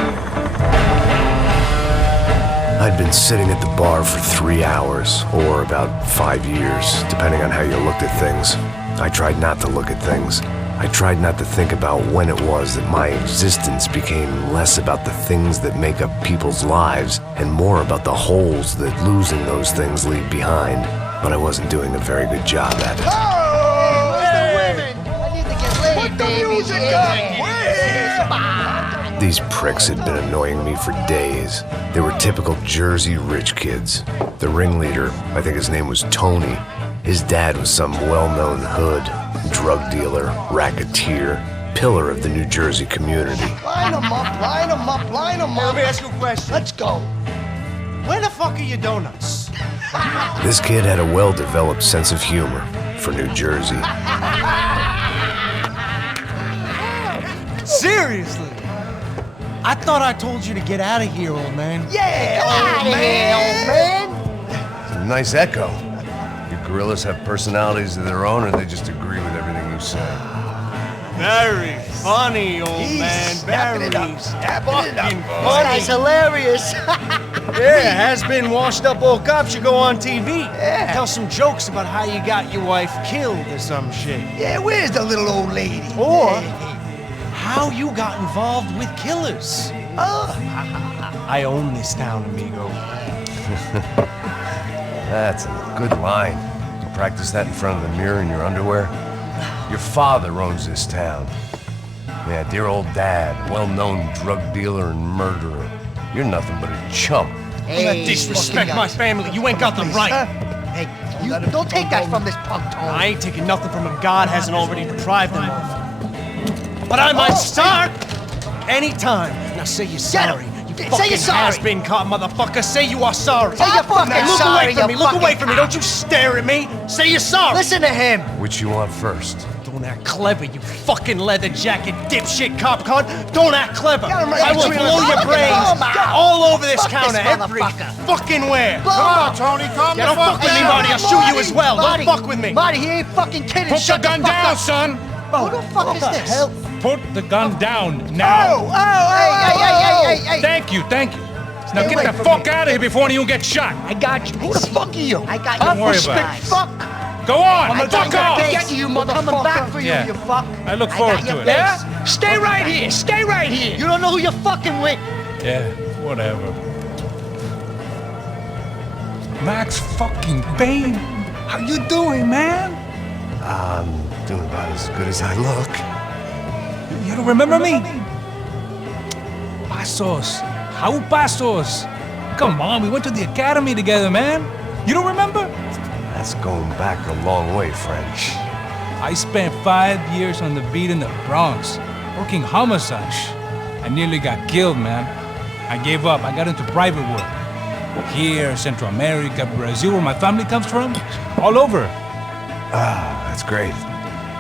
I'd been sitting at the bar for 3 hours, or about 5 years, depending on how you looked at things. I tried not to look at things. I tried not to think about when it was that my existence became less about the things that make up people's lives and more about the holes that losing those things leave behind. But I wasn't doing a very good job at it. Oh, where's the women? I need to get laid, Put the baby. music up! We're here! These pricks had been annoying me for days. They were typical Jersey rich kids. The ringleader, I think his name was Tony. His dad was some well-known hood, drug dealer, racketeer, pillar of the New Jersey community. Line them up, line them up, line them up. Let me ask you a question. Let's go. Where the fuck are your donuts? This kid had a well-developed sense of humor for New Jersey. Seriously? I thought I told you to get out of here, old man. Yeah, old man. It's a nice echo. Your gorillas have personalities of their own, or they just agree with everything you say? Very funny, old man. Very fucking This funny. guy's hilarious. Yeah, has-been washed-up old cop should go on TV. Yeah. Tell some jokes about how you got your wife killed or some shit. Yeah, where's the little old lady? Or how you got involved with killers. Oh. I own this town, amigo. That's a good line. You practice that in front of the mirror in your underwear? Your father owns this town. Yeah, dear old dad, well-known drug dealer and murderer. You're nothing but a chump. Hey, disrespect my family. You ain't got the right. Hey, you don't take that from this punk, Tony. I ain't taking nothing from him God hasn't already deprived them of. But I might start anytime. Now say you're sorry. You Say fucking you're sorry. has-been caught, motherfucker. Say you are sorry. Say you're fucking Look sorry, away from me. you Look fucking away from me. Don't you stare at me. Say you're sorry. Listen to him. Which you want first? Don't act clever, you fucking leather jacket dipshit cop cunt. Don't act clever. I will blow your brains all over this counter every fucking where. Come on, Tony, calm Don't fuck with me, Marty. I'll shoot you as well. Don't fuck with me. Marty, he ain't fucking kidding. Put the gun down, son! Who the fuck is this? Put the gun down now! Hey. Thank you. Now get the fuck out of here before you get shot! I got you. Who the fuck are you? I got you. Don't worry about it. Fuck. Go on! I'm Fuck off! get you, motherfucker. Coming back for you, Yeah. you fuck. I look forward to it. Yeah? Stay right here. Stay right here. You don't know who you're fucking with. Yeah, whatever. Max fucking Payne! How you doing, man? I'm doing about as good as I look. You don't remember me? Pasos. How Pasos? Come on, we went to the academy together, man. You don't remember? That's going back a long way, French. I spent 5 years on the beat in the Bronx, working homicide. I nearly got killed, man. I gave up. I got into private work. Here, Central America, Brazil, where my family comes from, all over. Ah, that's great.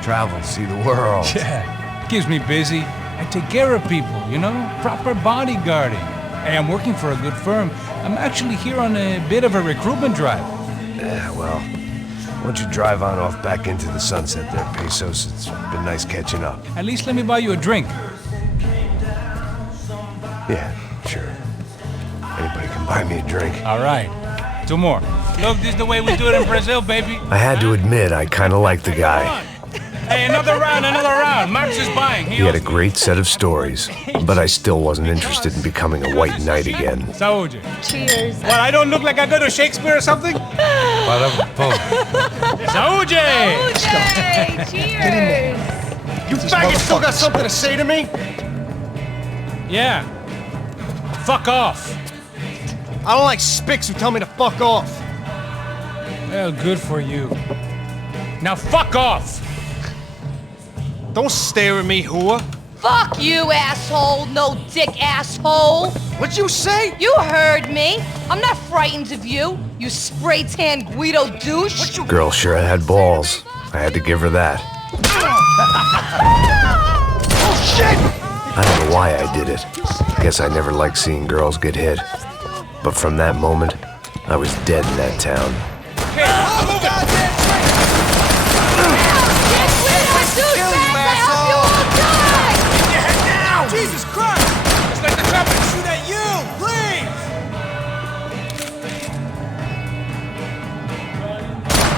Travel, see the world. Yeah, keeps me busy. I take care of people, you know? Proper bodyguarding. Hey, I'm working for a good firm. I'm actually here on a bit of a recruitment drive. Yeah, well, why don't you drive on off back into the sunset there, Pesos? It's been nice catching up. At least let me buy you a drink. Yeah, sure. Anybody can buy me a drink. All right. 2 more. Look, this is the way we do it in Brazil, baby. I had to admit, I kind of liked the guy. Hey, another round. Max is buying. He had a great set of stories, but I still wasn't interested in becoming a white knight again. Saúde. Cheers. What, I don't look like I go to Shakespeare or something? Saúde! Cheers. You faggot still got something to say to me? Yeah. Fuck off. I don't like spics who tell me to fuck off. Well, good for you. Now fuck off. Don't stare at me, whore. Fuck you, asshole. No dick asshole. What'd you say? You heard me. I'm not frightened of you, you spray-tan Guido douche. Girl sure had balls. I had to give her that. Oh, shit! I don't know why I did it. Guess I never liked seeing girls get hit. But from that moment, I was dead in that town. Jesus Christ! It's like the company. Shoot at you, please!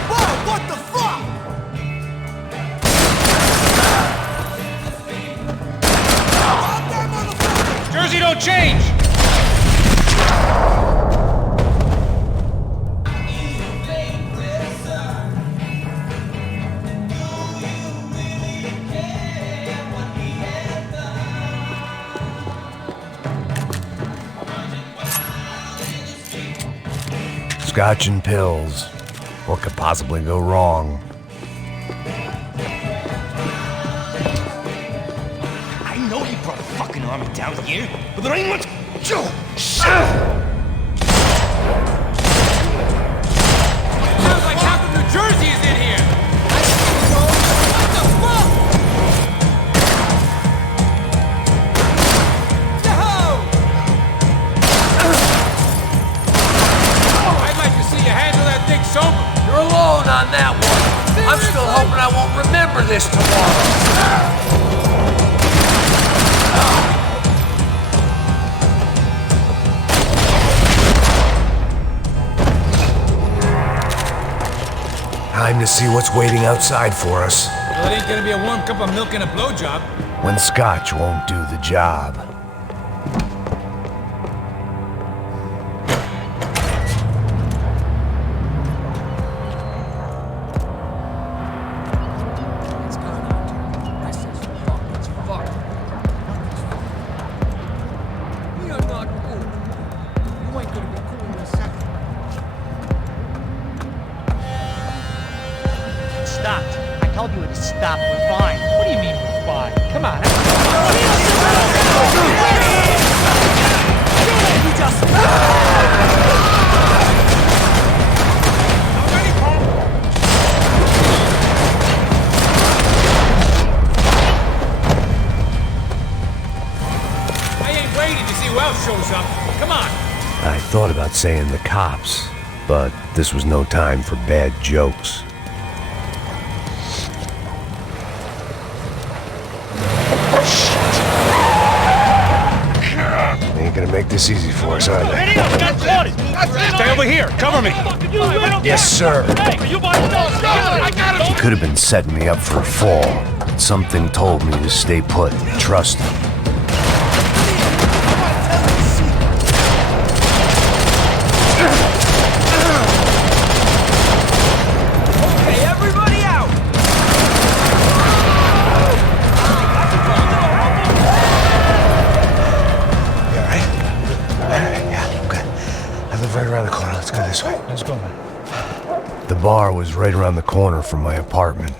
Whoa, what the fuck? Jersey don't change! Scotch and pills. What could possibly go wrong? I know you brought a fucking army down here, but there ain't much. Sounds like half of New Jersey is in here! What the fuck? I'd like to see you handle that thing sober. You're alone on that one. I'm still hoping I won't remember this tomorrow. Time to see what's waiting outside for us. Well, it ain't gonna be a warm cup of milk and a blowjob. When Scotch won't do the job. Stopped. I told you it stopped. We're fine. What do you mean we're fine? Come on. I ain't waiting to see who else shows up. Come on. I thought about saying the cops, but this was no time for bad jokes. They ain't gonna make this easy for us, are they? Stay over here. Cover me. Yes, sir. He could have been setting me up for a fall. Something told me to stay put and trust him. Okay, everybody out! I live right around the corner. Let's go this way. Let's go, man. The bar was right around the corner from my apartment.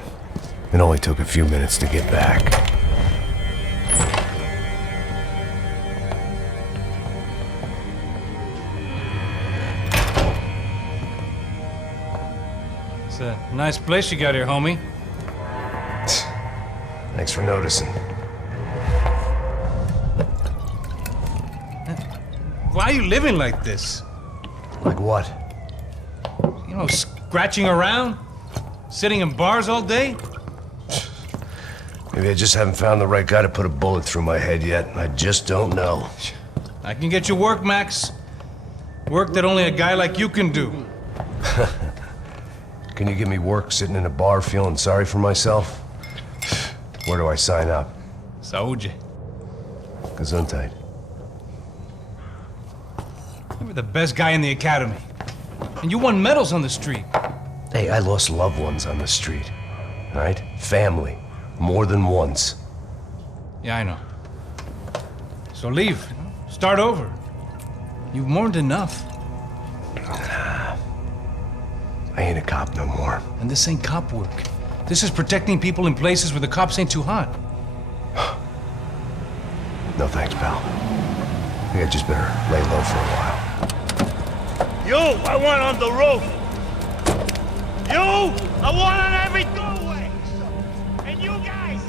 It only took a few minutes to get back. It's a nice place you got here, homie. Thanks for noticing. Why are you living like this? Like what? You know, scratching around? Sitting in bars all day? Maybe I just haven't found the right guy to put a bullet through my head yet. I just don't know. I can get you work, Max. Work that only a guy like you can do. Can you give me work sitting in a bar feeling sorry for myself? Where do I sign up? Saúde. Gesundheit. You were the best guy in the academy. And you won medals on the street. Hey, I lost loved ones on the street. All right? Family. More than once. Yeah, I know. So leave. Start over. You've mourned enough. I ain't a cop no more. And this ain't cop work. This is protecting people in places where the cops ain't too hot. No thanks, pal. I think I just better lay low for a while. You, I want on the roof. You, I want on every doorway. And you guys,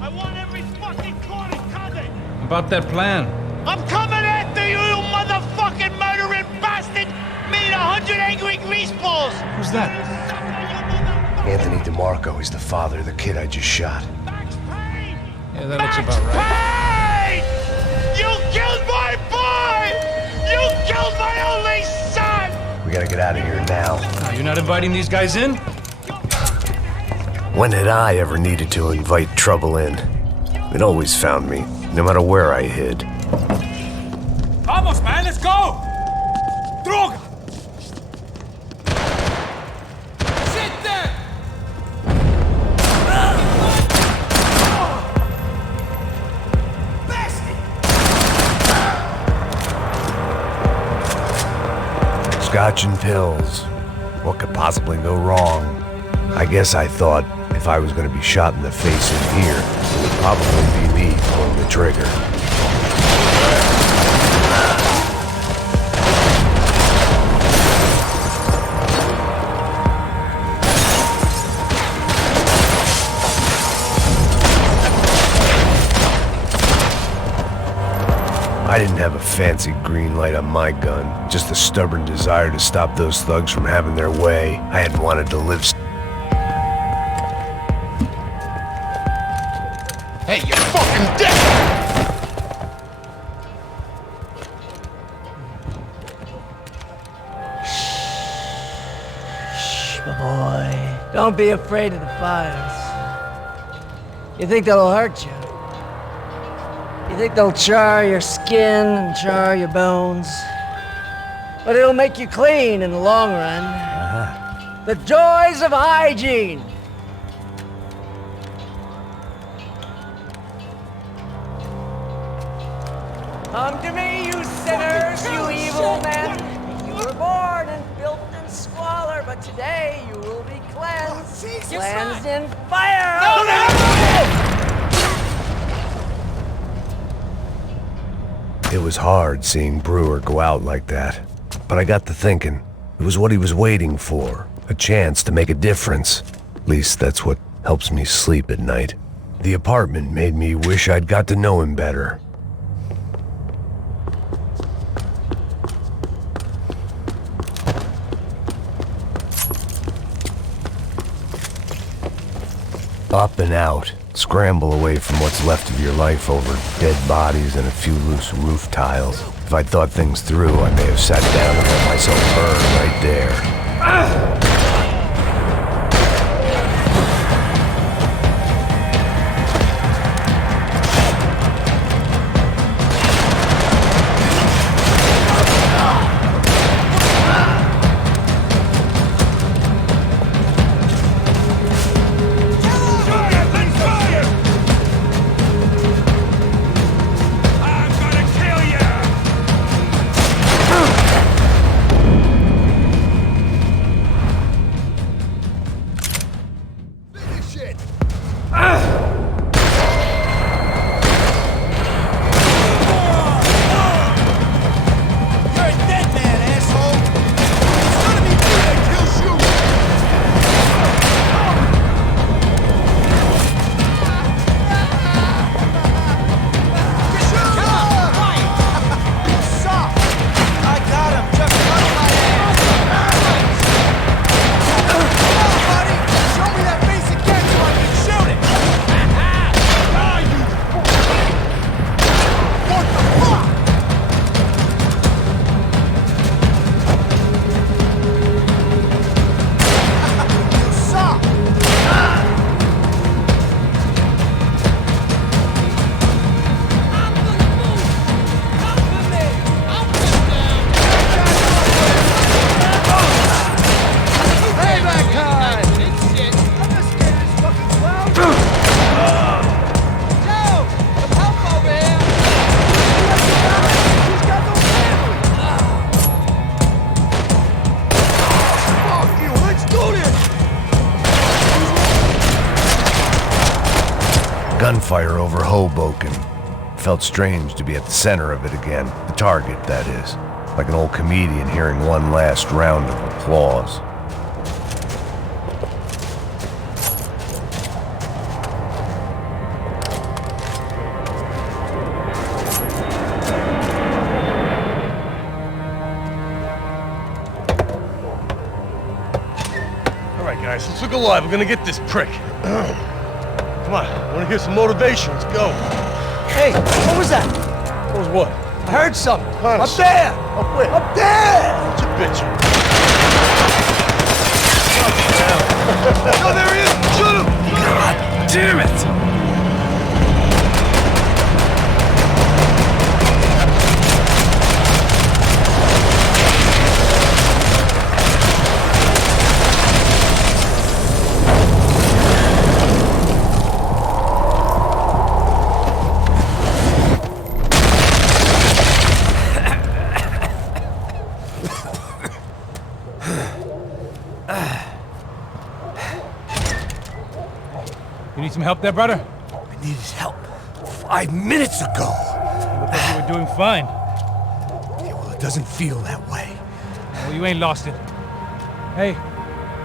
I want every fucking corner covered. About that plan. I'm coming after you, you motherfucking murdering bastard! Me and 100 angry greaseballs! Who's that? Anthony DeMarco. He's the father of the kid I just shot. Yeah, that looks about right. Payne! You killed my boy! You killed my only son! We gotta get out of here now. You're not inviting these guys in? When had I ever needed to invite trouble in? It always found me, no matter where I hid. Vamos, man, let's go! Droga! Sit there! Scotch and pills. What could possibly go wrong? I guess I thought if I was gonna be shot in the face in here, it would probably be me pulling the trigger. I didn't have a fancy green light on my gun, just a stubborn desire to stop those thugs from having their way. I had wanted to live. Hey, you fucking dick! Shh, my boy. Don't be afraid of the fires. You think they'll hurt you? You think they'll char your skin and char your bones? But it'll make you clean in the long run. The joys of hygiene! Come to me, you sinners, you evil men! You were born in filth and squalor, but today you will be cleansed. Cleansed in fire! It was hard seeing Brewer go out like that, but I got to thinking, it was what he was waiting for, a chance to make a difference. At least that's what helps me sleep at night. The apartment made me wish I'd got to know him better. Up and out. Scramble away from what's left of your life over dead bodies and a few loose roof tiles. If I'd thought things through, I may have sat down and let myself burn right there. Gunfire over Hoboken. felt strange to be at the center of it again. The target, that is. Like an old comedian hearing one last round of applause. All right, guys, let's look alive. We're gonna get this prick. Come on, I wanna hear some motivation. Let's go. Hey, what was that? What was what? I heard something. Honest. Up there! Up where? Up there! What you bitching? Oh, there he is! Shoot him! God damn it! You need some help there, brother? I needed help 5 minutes ago. You look like you were doing fine. Yeah, well, it doesn't feel that way. Well, you ain't lost it. Hey,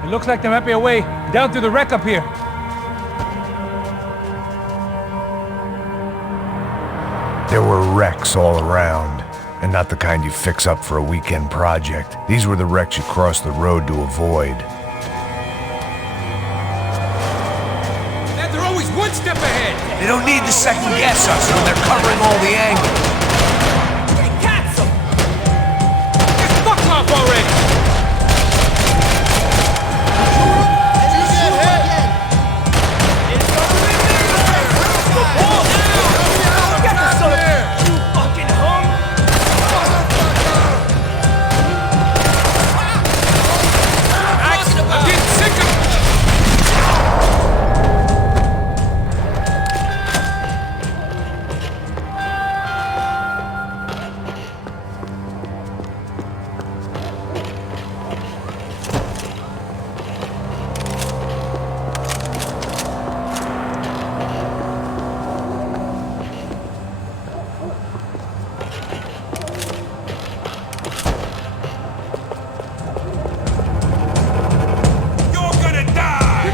it looks like there might be a way down through the wreck up here. There were wrecks all around, and not the kind you fix up for a weekend project. These were the wrecks you cross the road to avoid. They're always one step ahead. They don't need to second guess us when they're covering all the angles. Catch them! Just fuck off already!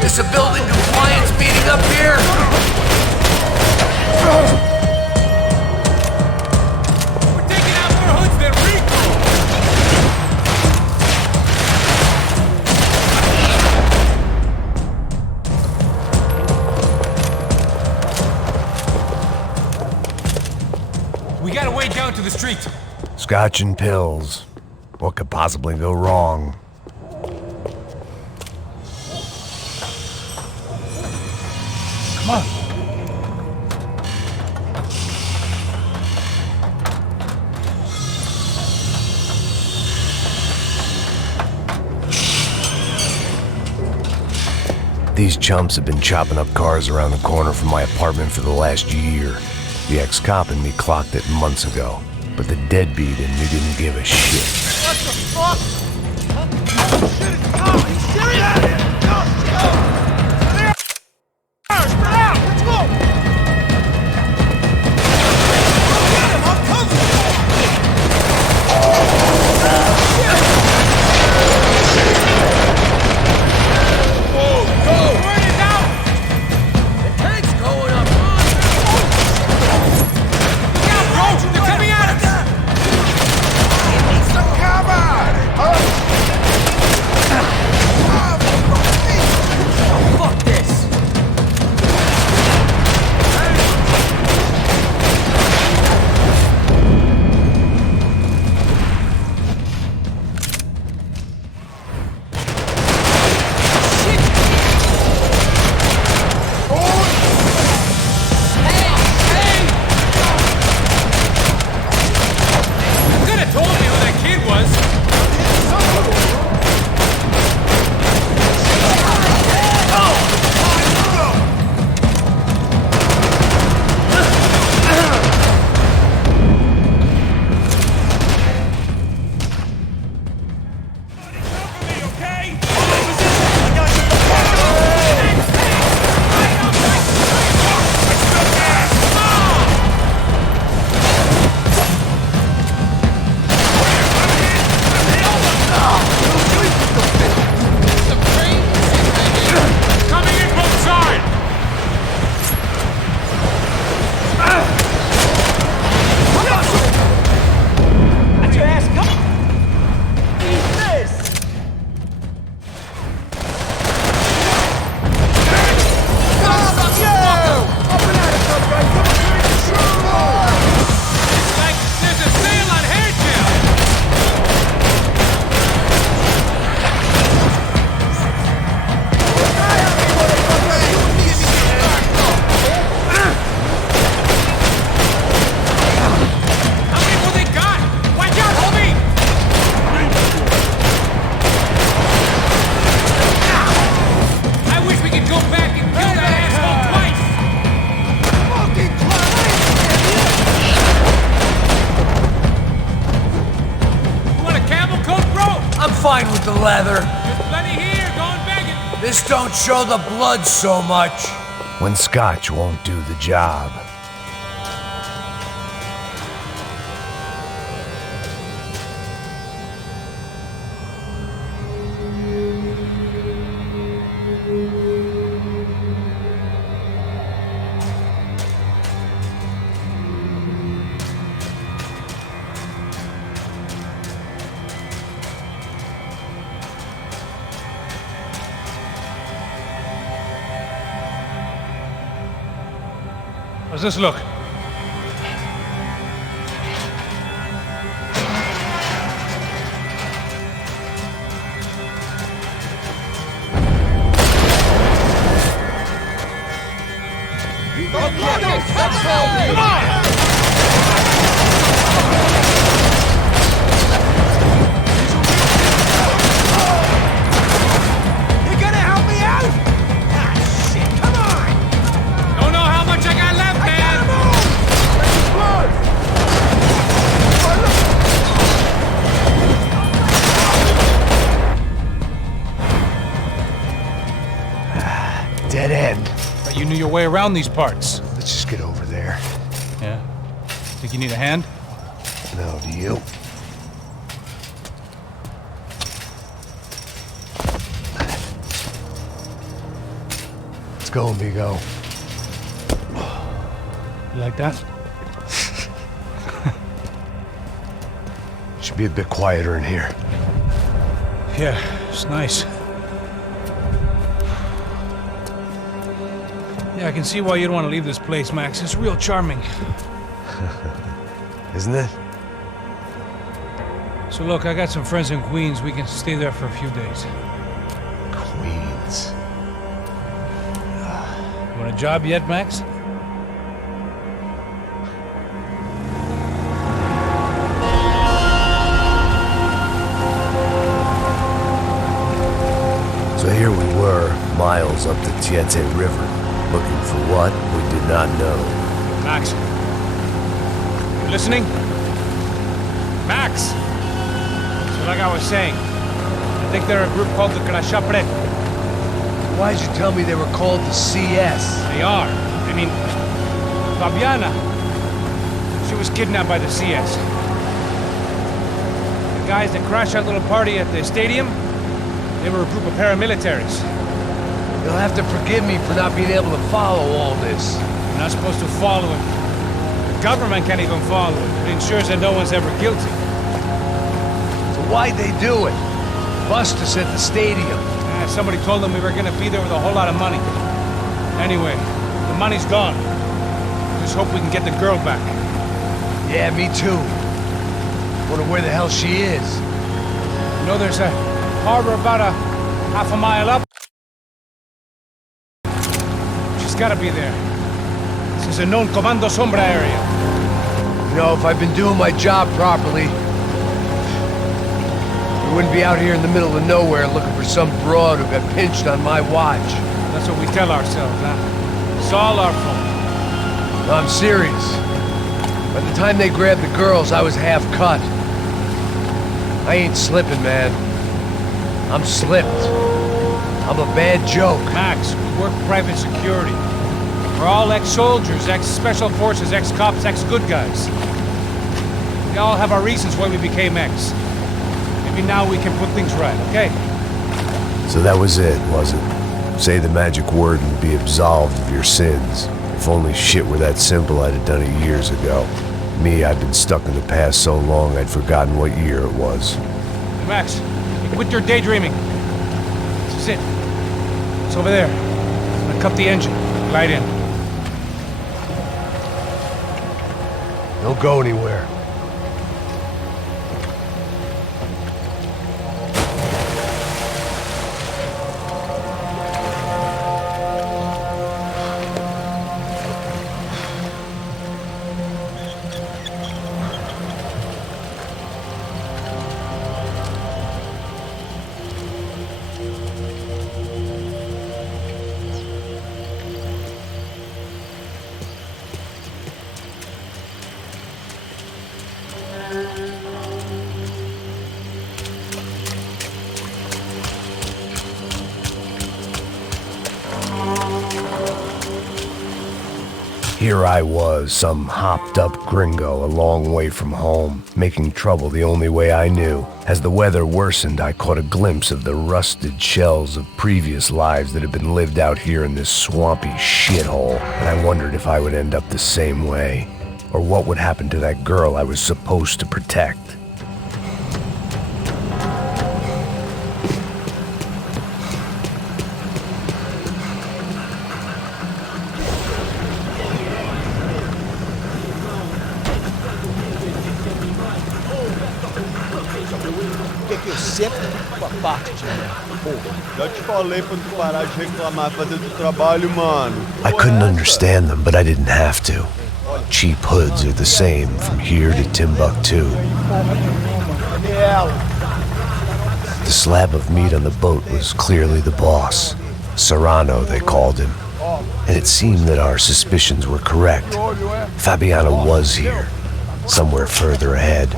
Is a building compliance meeting up here? We're taking out more hoods than Rico! We got a way down to the street. Scotch and pills. What could possibly go wrong? Come on. These chumps have been chopping up cars around the corner from my apartment for the last year. The ex-cop in me clocked it months ago, but the deadbeat in me didn't give a shit. What the fuck? Shit is coming! Are you serious? Go! Spread out! Let's go! Get him! I'm coming! Whoa! Go! Burn it down! The tank's going up! Look out, bro! They're coming at us! Give me some cover! fine with the leather. There's plenty here. Go and beg it. This don't show the blood so much. When scotch won't do the job. How's this look? Come on! You gonna help me out? Ah, shit, come on! Don't know how much I got left, man. Dead end. But you knew your way around these parts. Let's just get over there. Yeah? Think you need a hand? No, do you? Let's go, amigo. You like that? Should be a bit quieter in here. Yeah, it's nice. Yeah, I can see why you'd want to leave this place, Max. It's real charming. Isn't it? So look, I got some friends in Queens. We can stay there for a few days. Queens. You want a job yet, Max? So here we were, miles up the Tietze River, looking for what we did not know. Max. You listening? Max! So like I was saying, I think they're a group called the Crasha Preto. Why'd you tell me they were called the CS? They are. I mean, Fabiana, she was kidnapped by the CS. The guys that crashed that little party at the stadium, they were a group of paramilitaries. You'll have to forgive me for not being able to follow all this. You're not supposed to follow it. The government can't even follow it. It ensures that no one's ever guilty. So why'd they do it? Bust us at the stadium. Somebody told them we were gonna be there with a whole lot of money. Anyway, the money's gone. Just hope we can get the girl back. Yeah, me too. Wonder where the hell she is. You know, there's a harbor about a half a mile up. She's gotta be there. This is a known Comando Sombra area. You know, if I've been doing my job properly, we wouldn't be out here in the middle of nowhere looking for some broad who got pinched on my watch. That's what we tell ourselves, huh? It's all our fault. No, I'm serious. By the time they grabbed the girls, I was half cut. I ain't slipping, man. I'm slipped. I'm a bad joke. Max, we work private security. We're all ex-soldiers, ex-special forces, ex-cops, ex-good guys. We all have our reasons why we became ex. Maybe now we can put things right, okay? So that was it, was it? Say the magic word and be absolved of your sins. If only shit were that simple, I'd have done it years ago. Me, I've been stuck in the past so long I'd forgotten what year it was. Hey, Max, quit your daydreaming. This is it. It's over there. I'm gonna cut the engine. Glide in. Don't go anywhere. Here I was, some hopped-up gringo a long way from home, making trouble the only way I knew. As the weather worsened, I caught a glimpse of the rusted shells of previous lives that had been lived out here in this swampy shithole, and I wondered if I would end up the same way, or what would happen to that girl I was supposed to protect. Que eu sempre fico com a parte de mim. Porra. Já te falei pra tu parar de reclamar, fazer do trabalho, mano. I couldn't understand them, but I didn't have to. Cheap hoods are the same from here to Timbuktu. The slab of meat on the boat was clearly the boss. Serrano, they called him. And it seemed that our suspicions were correct. Fabiana was here, somewhere further ahead.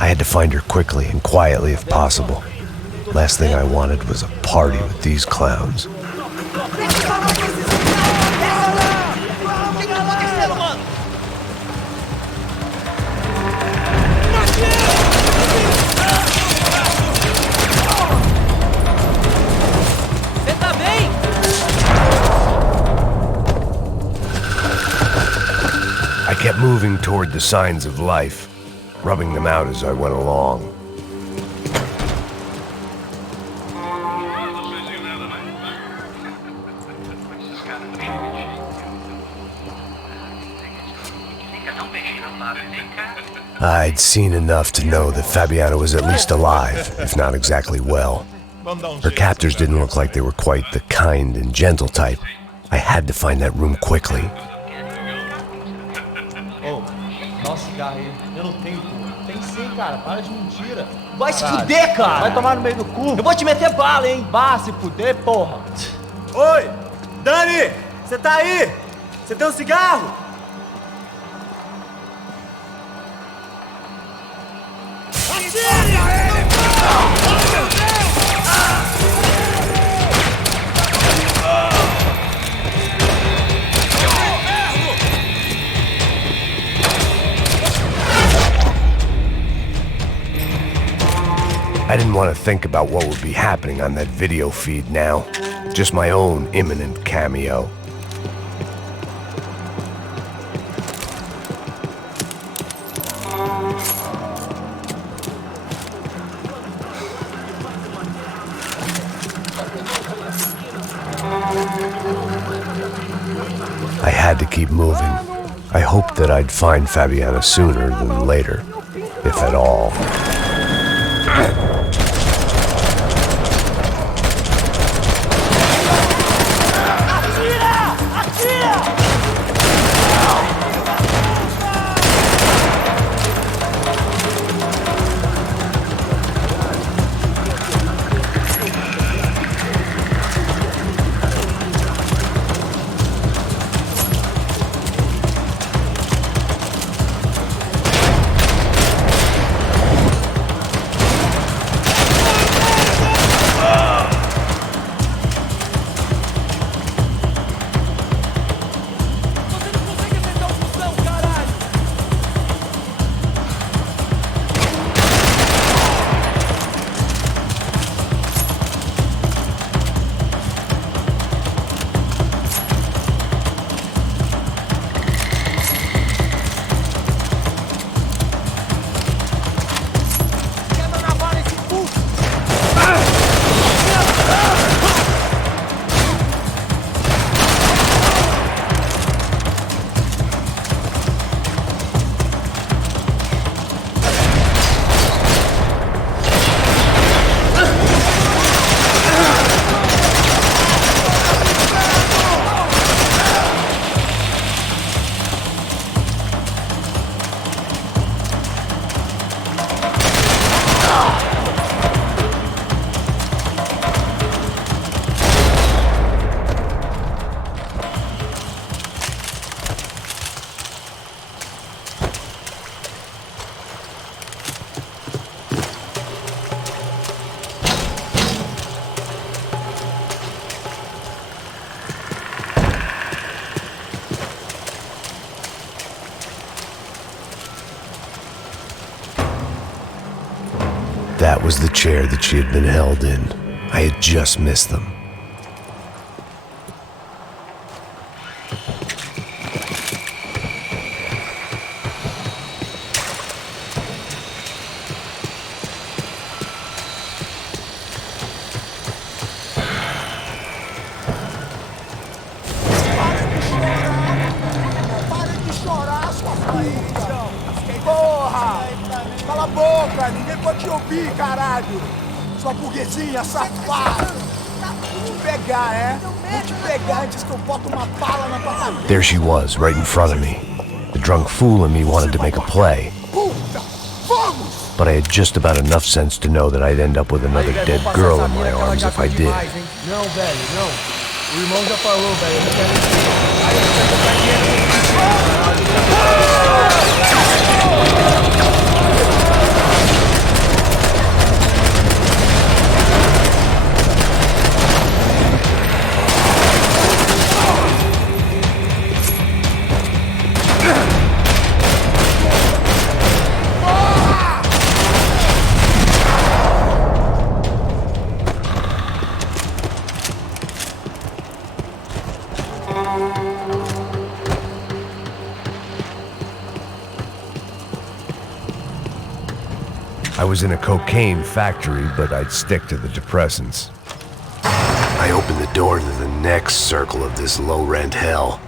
I had to find her quickly and quietly if possible. Last thing I wanted was a party with these clowns. I kept moving toward the signs of life, rubbing them out as I went along. I'd seen enough to know that Fabiana was at least alive, if not exactly well. Her captors didn't look like they were quite the kind and gentle type. I had to find that room quickly. Oh, dá um cigarro aí. Eu não tenho, pô. Tem sim, cara. Para de mentira. Vai se fuder, cara! Vai tomar no meio do cu. Eu vou te meter bala, hein? Vá se fuder, porra! Oi! Dani! Você tá aí? Você tem um cigarro? I didn't want to think about what would be happening on that video feed now. Just my own imminent cameo. I had to keep moving. I hoped that I'd find Fabiana sooner than later, if at all. was the chair that she had been held in. I had just missed them. Cala a boca, ninguém pode te ouvir, caralho! Sua burguesinha safada! Vou te pegar, é? Vou te pegar antes que eu boto uma bala na tua cabeça! There she was, right in front of me. The drunk fool in me wanted to make a play. Puta! Vamos! But I had just about enough sense to know that I'd end up with another dead girl in my arms if I did. Não, velho, não. O irmão já falou, velho. Eu não quero isso. Aí I was in a cocaine factory, but I'd stick to the depressants. I opened the door to the next circle of this low-rent hell.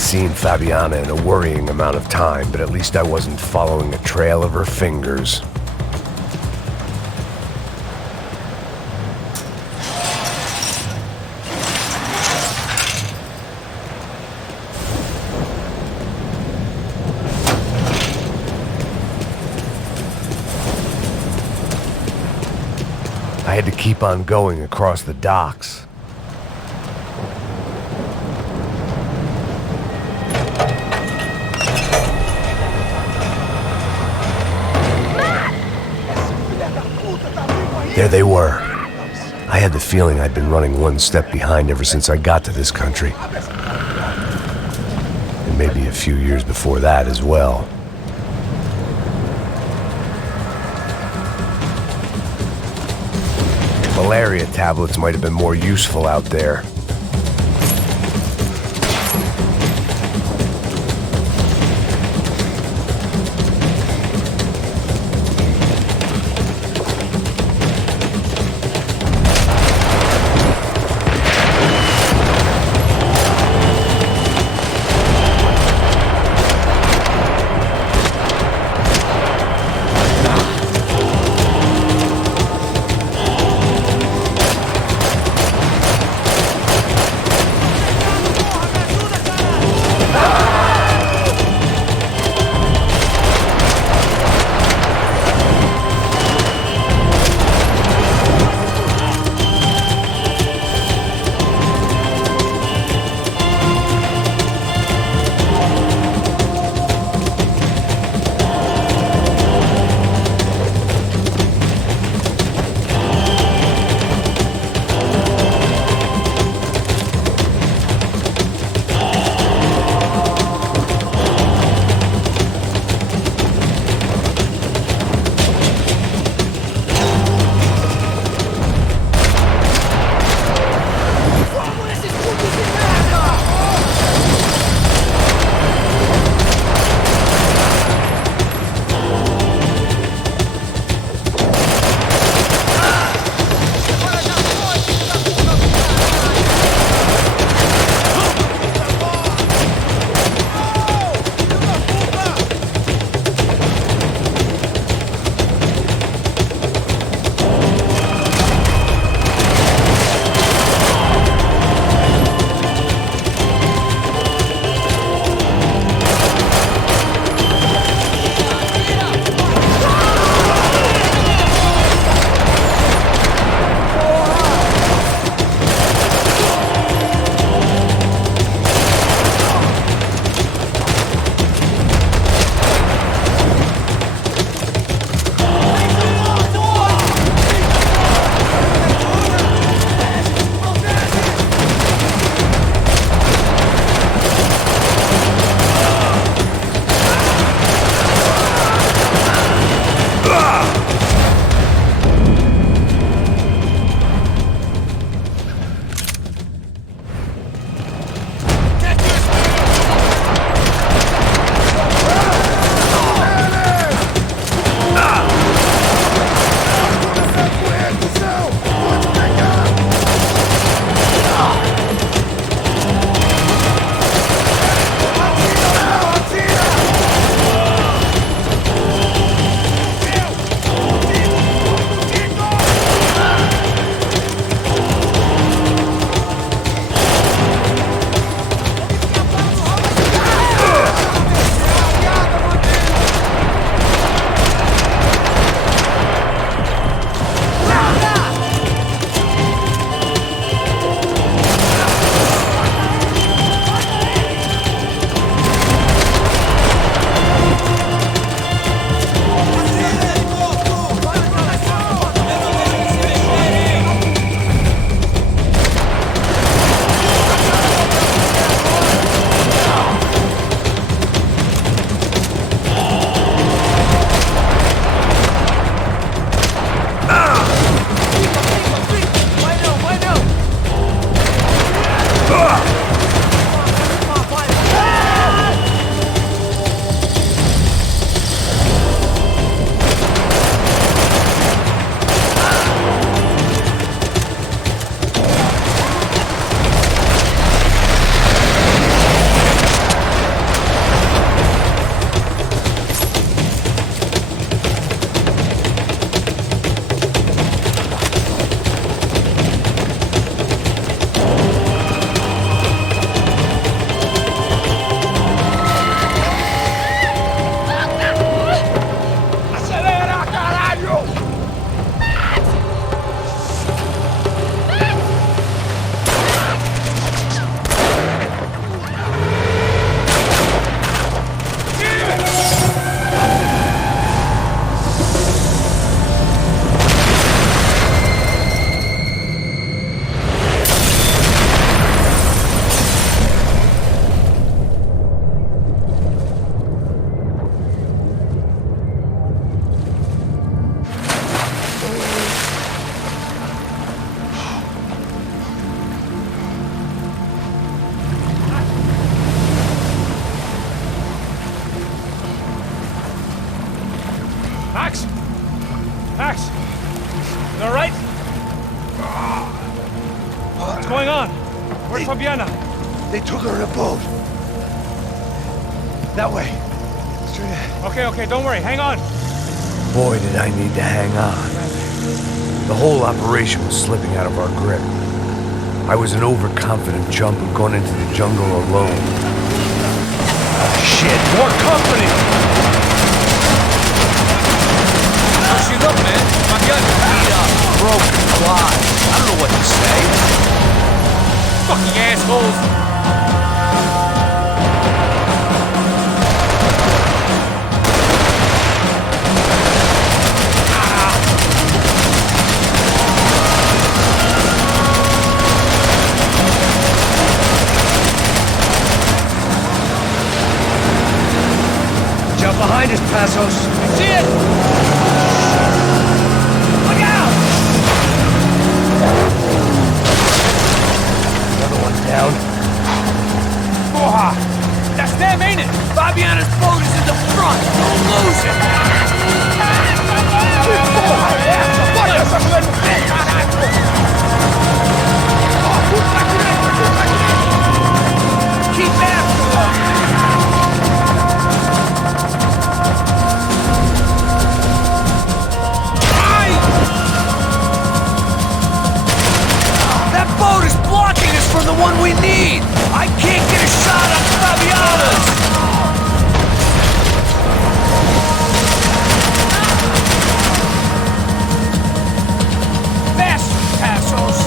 Seen Fabiana in a worrying amount of time, but at least I wasn't following a trail of her fingers. to keep on going across the docks. There they were. I had the feeling I'd been running one step behind ever since I got to this country. And maybe a few years before that as well. Malaria tablets might have been more useful out there. going on? Where's Fabiana? They took her in a boat. That way. Straight ahead. Okay, don't worry. Hang on. Boy, did I need to hang on. The whole operation was slipping out of our grip. I was an overconfident chump who'd gone into the jungle alone. Shit, more company! How's she look, man? My gun beat up, broken, alive. I don't know what to say. Fucking assholes! Jump behind us, Passos. See it! Look out! Another one down. Porra! That's them, ain't it? Fabiana's boat is in the front. Don't lose it. Porra, essa mulher não tem, caralho! Keep after them! Boat is blocking us from the one we need! I can't get a shot on Fabiana's! Faster, Passos!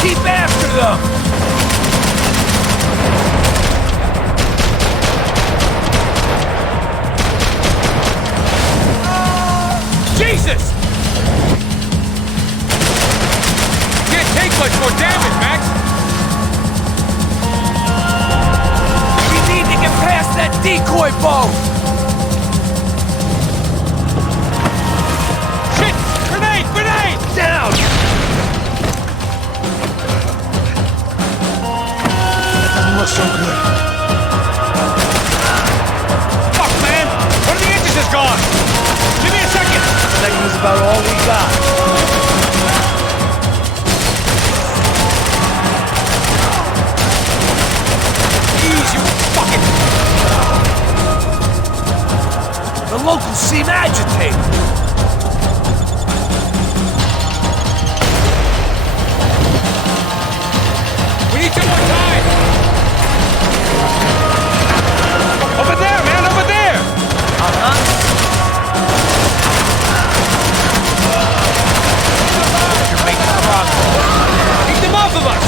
Keep after them! Jesus! Take much more damage, Max! We need to get past that decoy boat! Shit! Grenade! Grenade! Down! That doesn't look so good. Fuck, man! One of the engines is gone! Give me a second! A second is about all we got. The locals seem agitated. We need some more time. Over there, man, over there. You're making progress. Keep them off of us.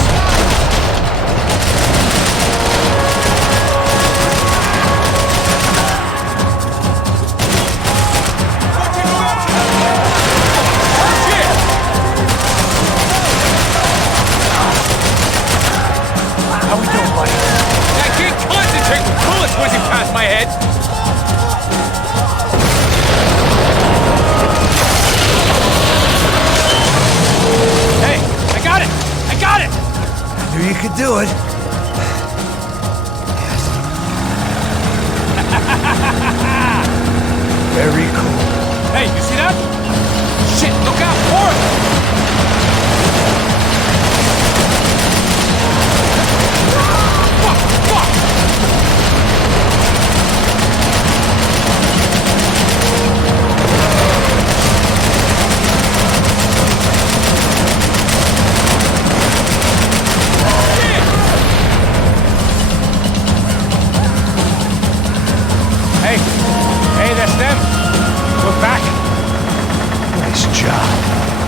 Whizzing past my head. Hey, I got it! I got it! I knew you could do it. Very cool. Hey, you see that? Shit, look out for it!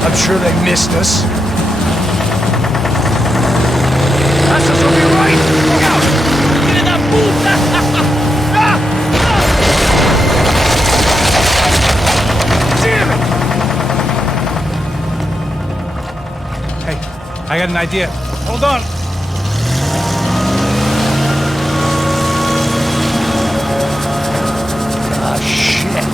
I'm sure they missed us. That's us, will be right! Look out! Get in that boot! Damn it! Hey, I got an idea. Hold on. Ah, shit.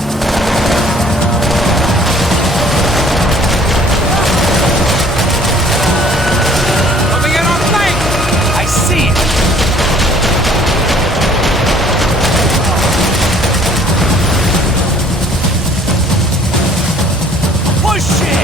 Push it!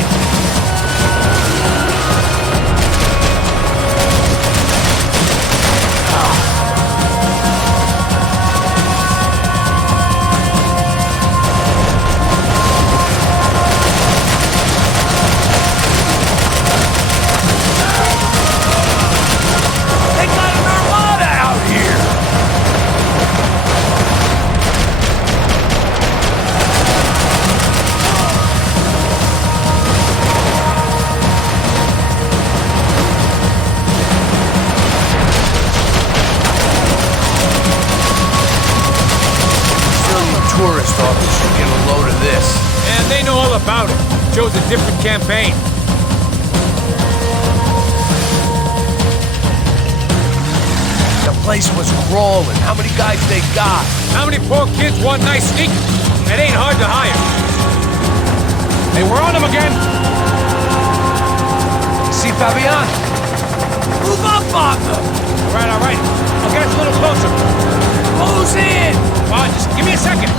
about it. Chose a different campaign. The place was crawling. How many guys they got? How many poor kids want nice sneakers? It ain't hard to hire. Hey, we're on them again. See Fabian? Move up, partner! All right. I'll get us a little closer. Close in! Come on, just give me a second.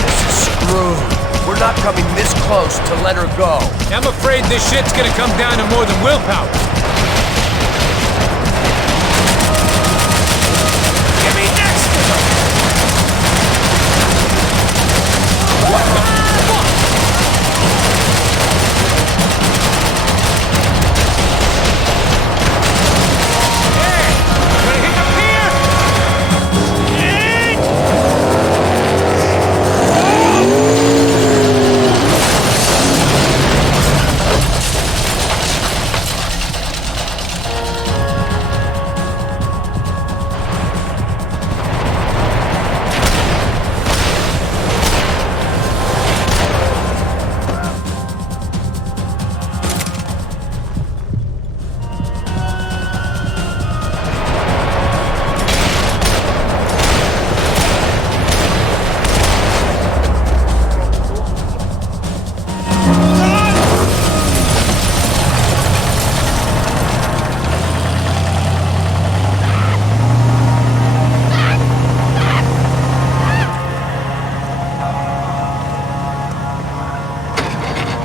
This is screwed. We're not coming this close to let her go. I'm afraid this shit's gonna come down to more than willpower. Get me next to her! What the fuck? Hey! Gonna hit the pier!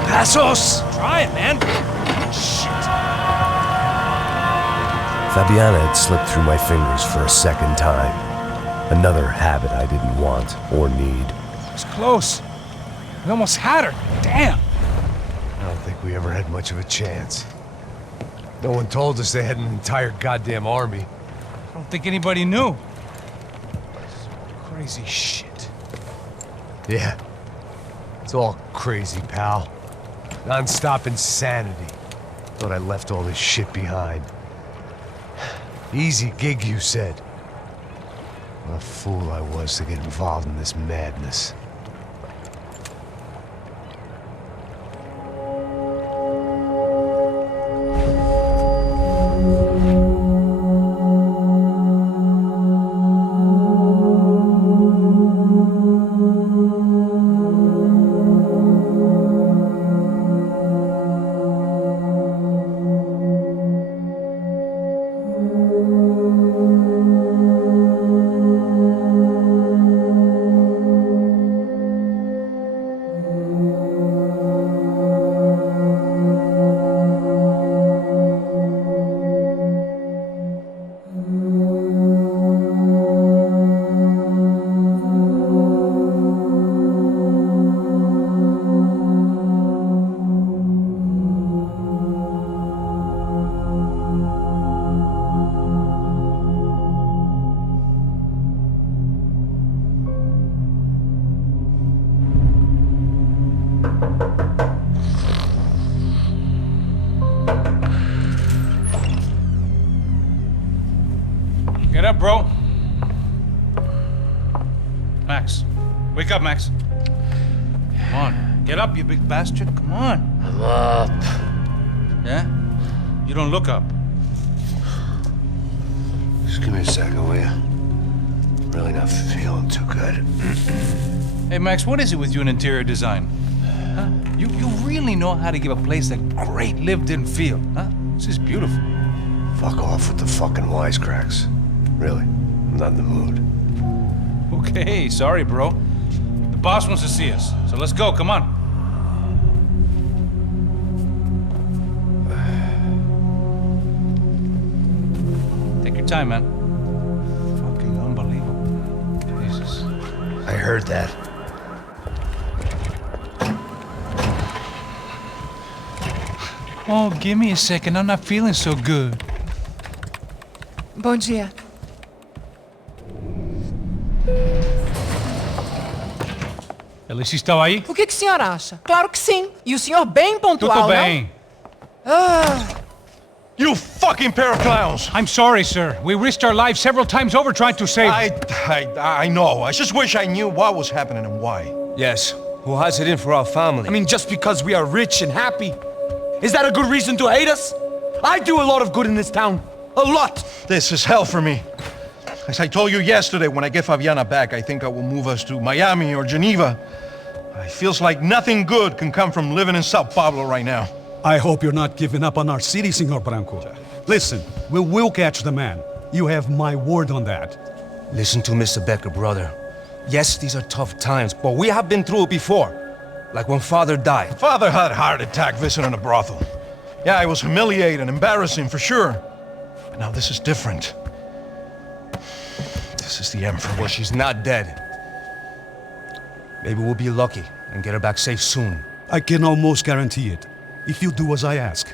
Passos! Try it, man. Shit. Fabiana had slipped through my fingers for a second time. Another habit I didn't want or need. It's close. We almost had her. Damn. I don't think we ever had much of a chance. No one told us they had an entire goddamn army. I don't think anybody knew. Crazy shit. Yeah. It's all crazy, pal. Non-stop insanity. Thought I left all this shit behind. Easy gig, you said. What a fool I was to get involved in this madness. Get up, bro. Max. Wake up, Max. Come on. Get up, you big bastard. Come on. I'm up. Yeah? You don't look up. Just give me a second, will you? Really not feeling too good. Hey, Max, what is it with you in interior design? Huh? You really know how to give a place that great lived-in feel, huh? This is beautiful. Fuck off with the fucking wisecracks. Really, I'm not in the mood. Okay, sorry, bro. The boss wants to see us, so let's go, come on. Take your time, man. Fucking unbelievable. Jesus. I heard that. Oh, give me a second. I'm not feeling so good. Bom dia. Alice estava aí? O que o senhor acha? Claro que sim. E o senhor bem pontual, Tudo bem. não? Ah, You fucking pair of clowns! I'm sorry, sir. We risked our lives several times over trying to save... I know. I just wish I knew what was happening and why. Yes. Who has it in for our family? I mean, just because we are rich and happy, is that a good reason to hate us? I do a lot of good in this town. A lot! This is hell for me. As I told you yesterday, when I get Fabiana back, I think I will move us to Miami or Geneva. It feels like nothing good can come from living in Sao Paulo right now. I hope you're not giving up on our city, Senor Branco. Listen, we will catch the man. You have my word on that. Listen to Mr. Becker, brother. Yes, these are tough times, but we have been through it before. Like when Father died. Father had a heart attack visiting a brothel. Yeah, it was humiliating, embarrassing, for sure. But now this is different. This is the Emperor. Well, she's not dead. Maybe we'll be lucky and get her back safe soon. I can almost guarantee it, if you do as I ask.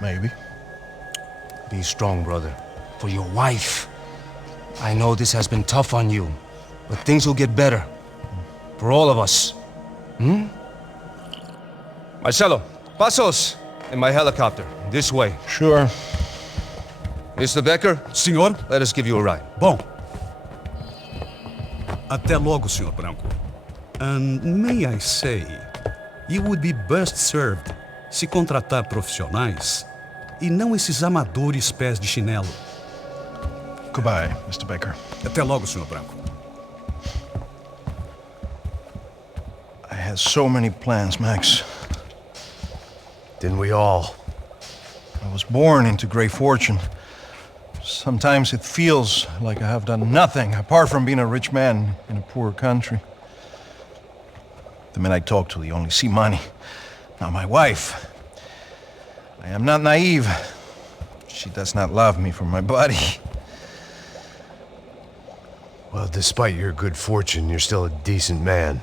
Maybe. Be strong, brother. For your wife. I know this has been tough on you, but things will get better. For all of us. Marcelo, pasos in my helicopter. This way. Sure. Mr. Becker? Senhor? Let us give you a ride. Bom. Até logo, Senhor Branco. And may I say, you would be best served se contratar profissionais e não esses amadores pés de chinelo. Goodbye, Mr. Becker. Até logo, Senhor Branco. I had so many plans, Max. Didn't we all? I was born into great fortune. Sometimes it feels like I have done nothing apart from being a rich man in a poor country. The men I talk to, they only see money. Now my wife, I am not naive. She does not love me for my body. Well, despite your good fortune, you're still a decent man.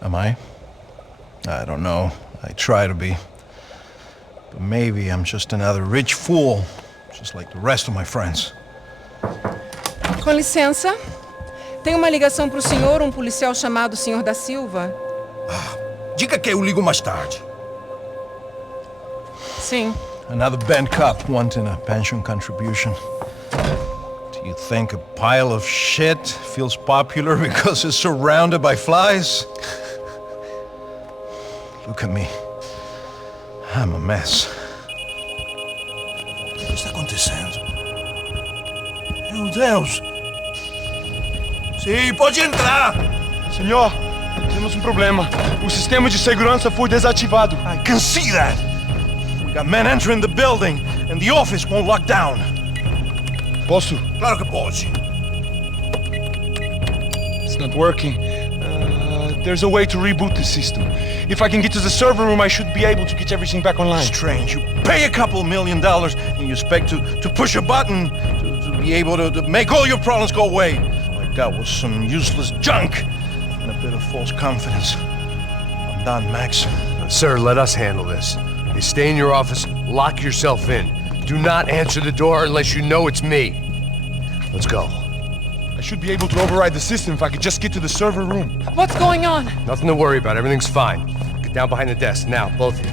Am I? I don't know. I try to be. But maybe I'm just another rich fool, just like the rest of my friends. Com licença. Tem uma ligação para o senhor, um policial chamado Senhor da Silva. Diga que eu ligo mais tarde. Sim. Another band cop wanting a pension contribution. Do you think a pile of shit feels popular because it's surrounded by flies? Look at me. I'm a mess. O que está acontecendo? Meu Deus! Sim, pode entrar! Senhor, temos um problema. O sistema de segurança foi desativado. I can see that! We got men entering the building, and the office won't lock down. Posso? Claro que pode. It's not working. There's a way to reboot the system. If I can get to the server room, I should be able to get everything back online. Strange. You pay a couple $1 million and you expect to push a button to be able to make all your problems go away. Like that was some useless junk and a bit of false confidence. I'm done, Max. Sir, let us handle this. You stay in your office, lock yourself in. Do not answer the door unless you know it's me. Let's go. I should be able to override the system if I could just get to the server room. What's going on? Nothing to worry about. Everything's fine. Get down behind the desk. Now, both of you.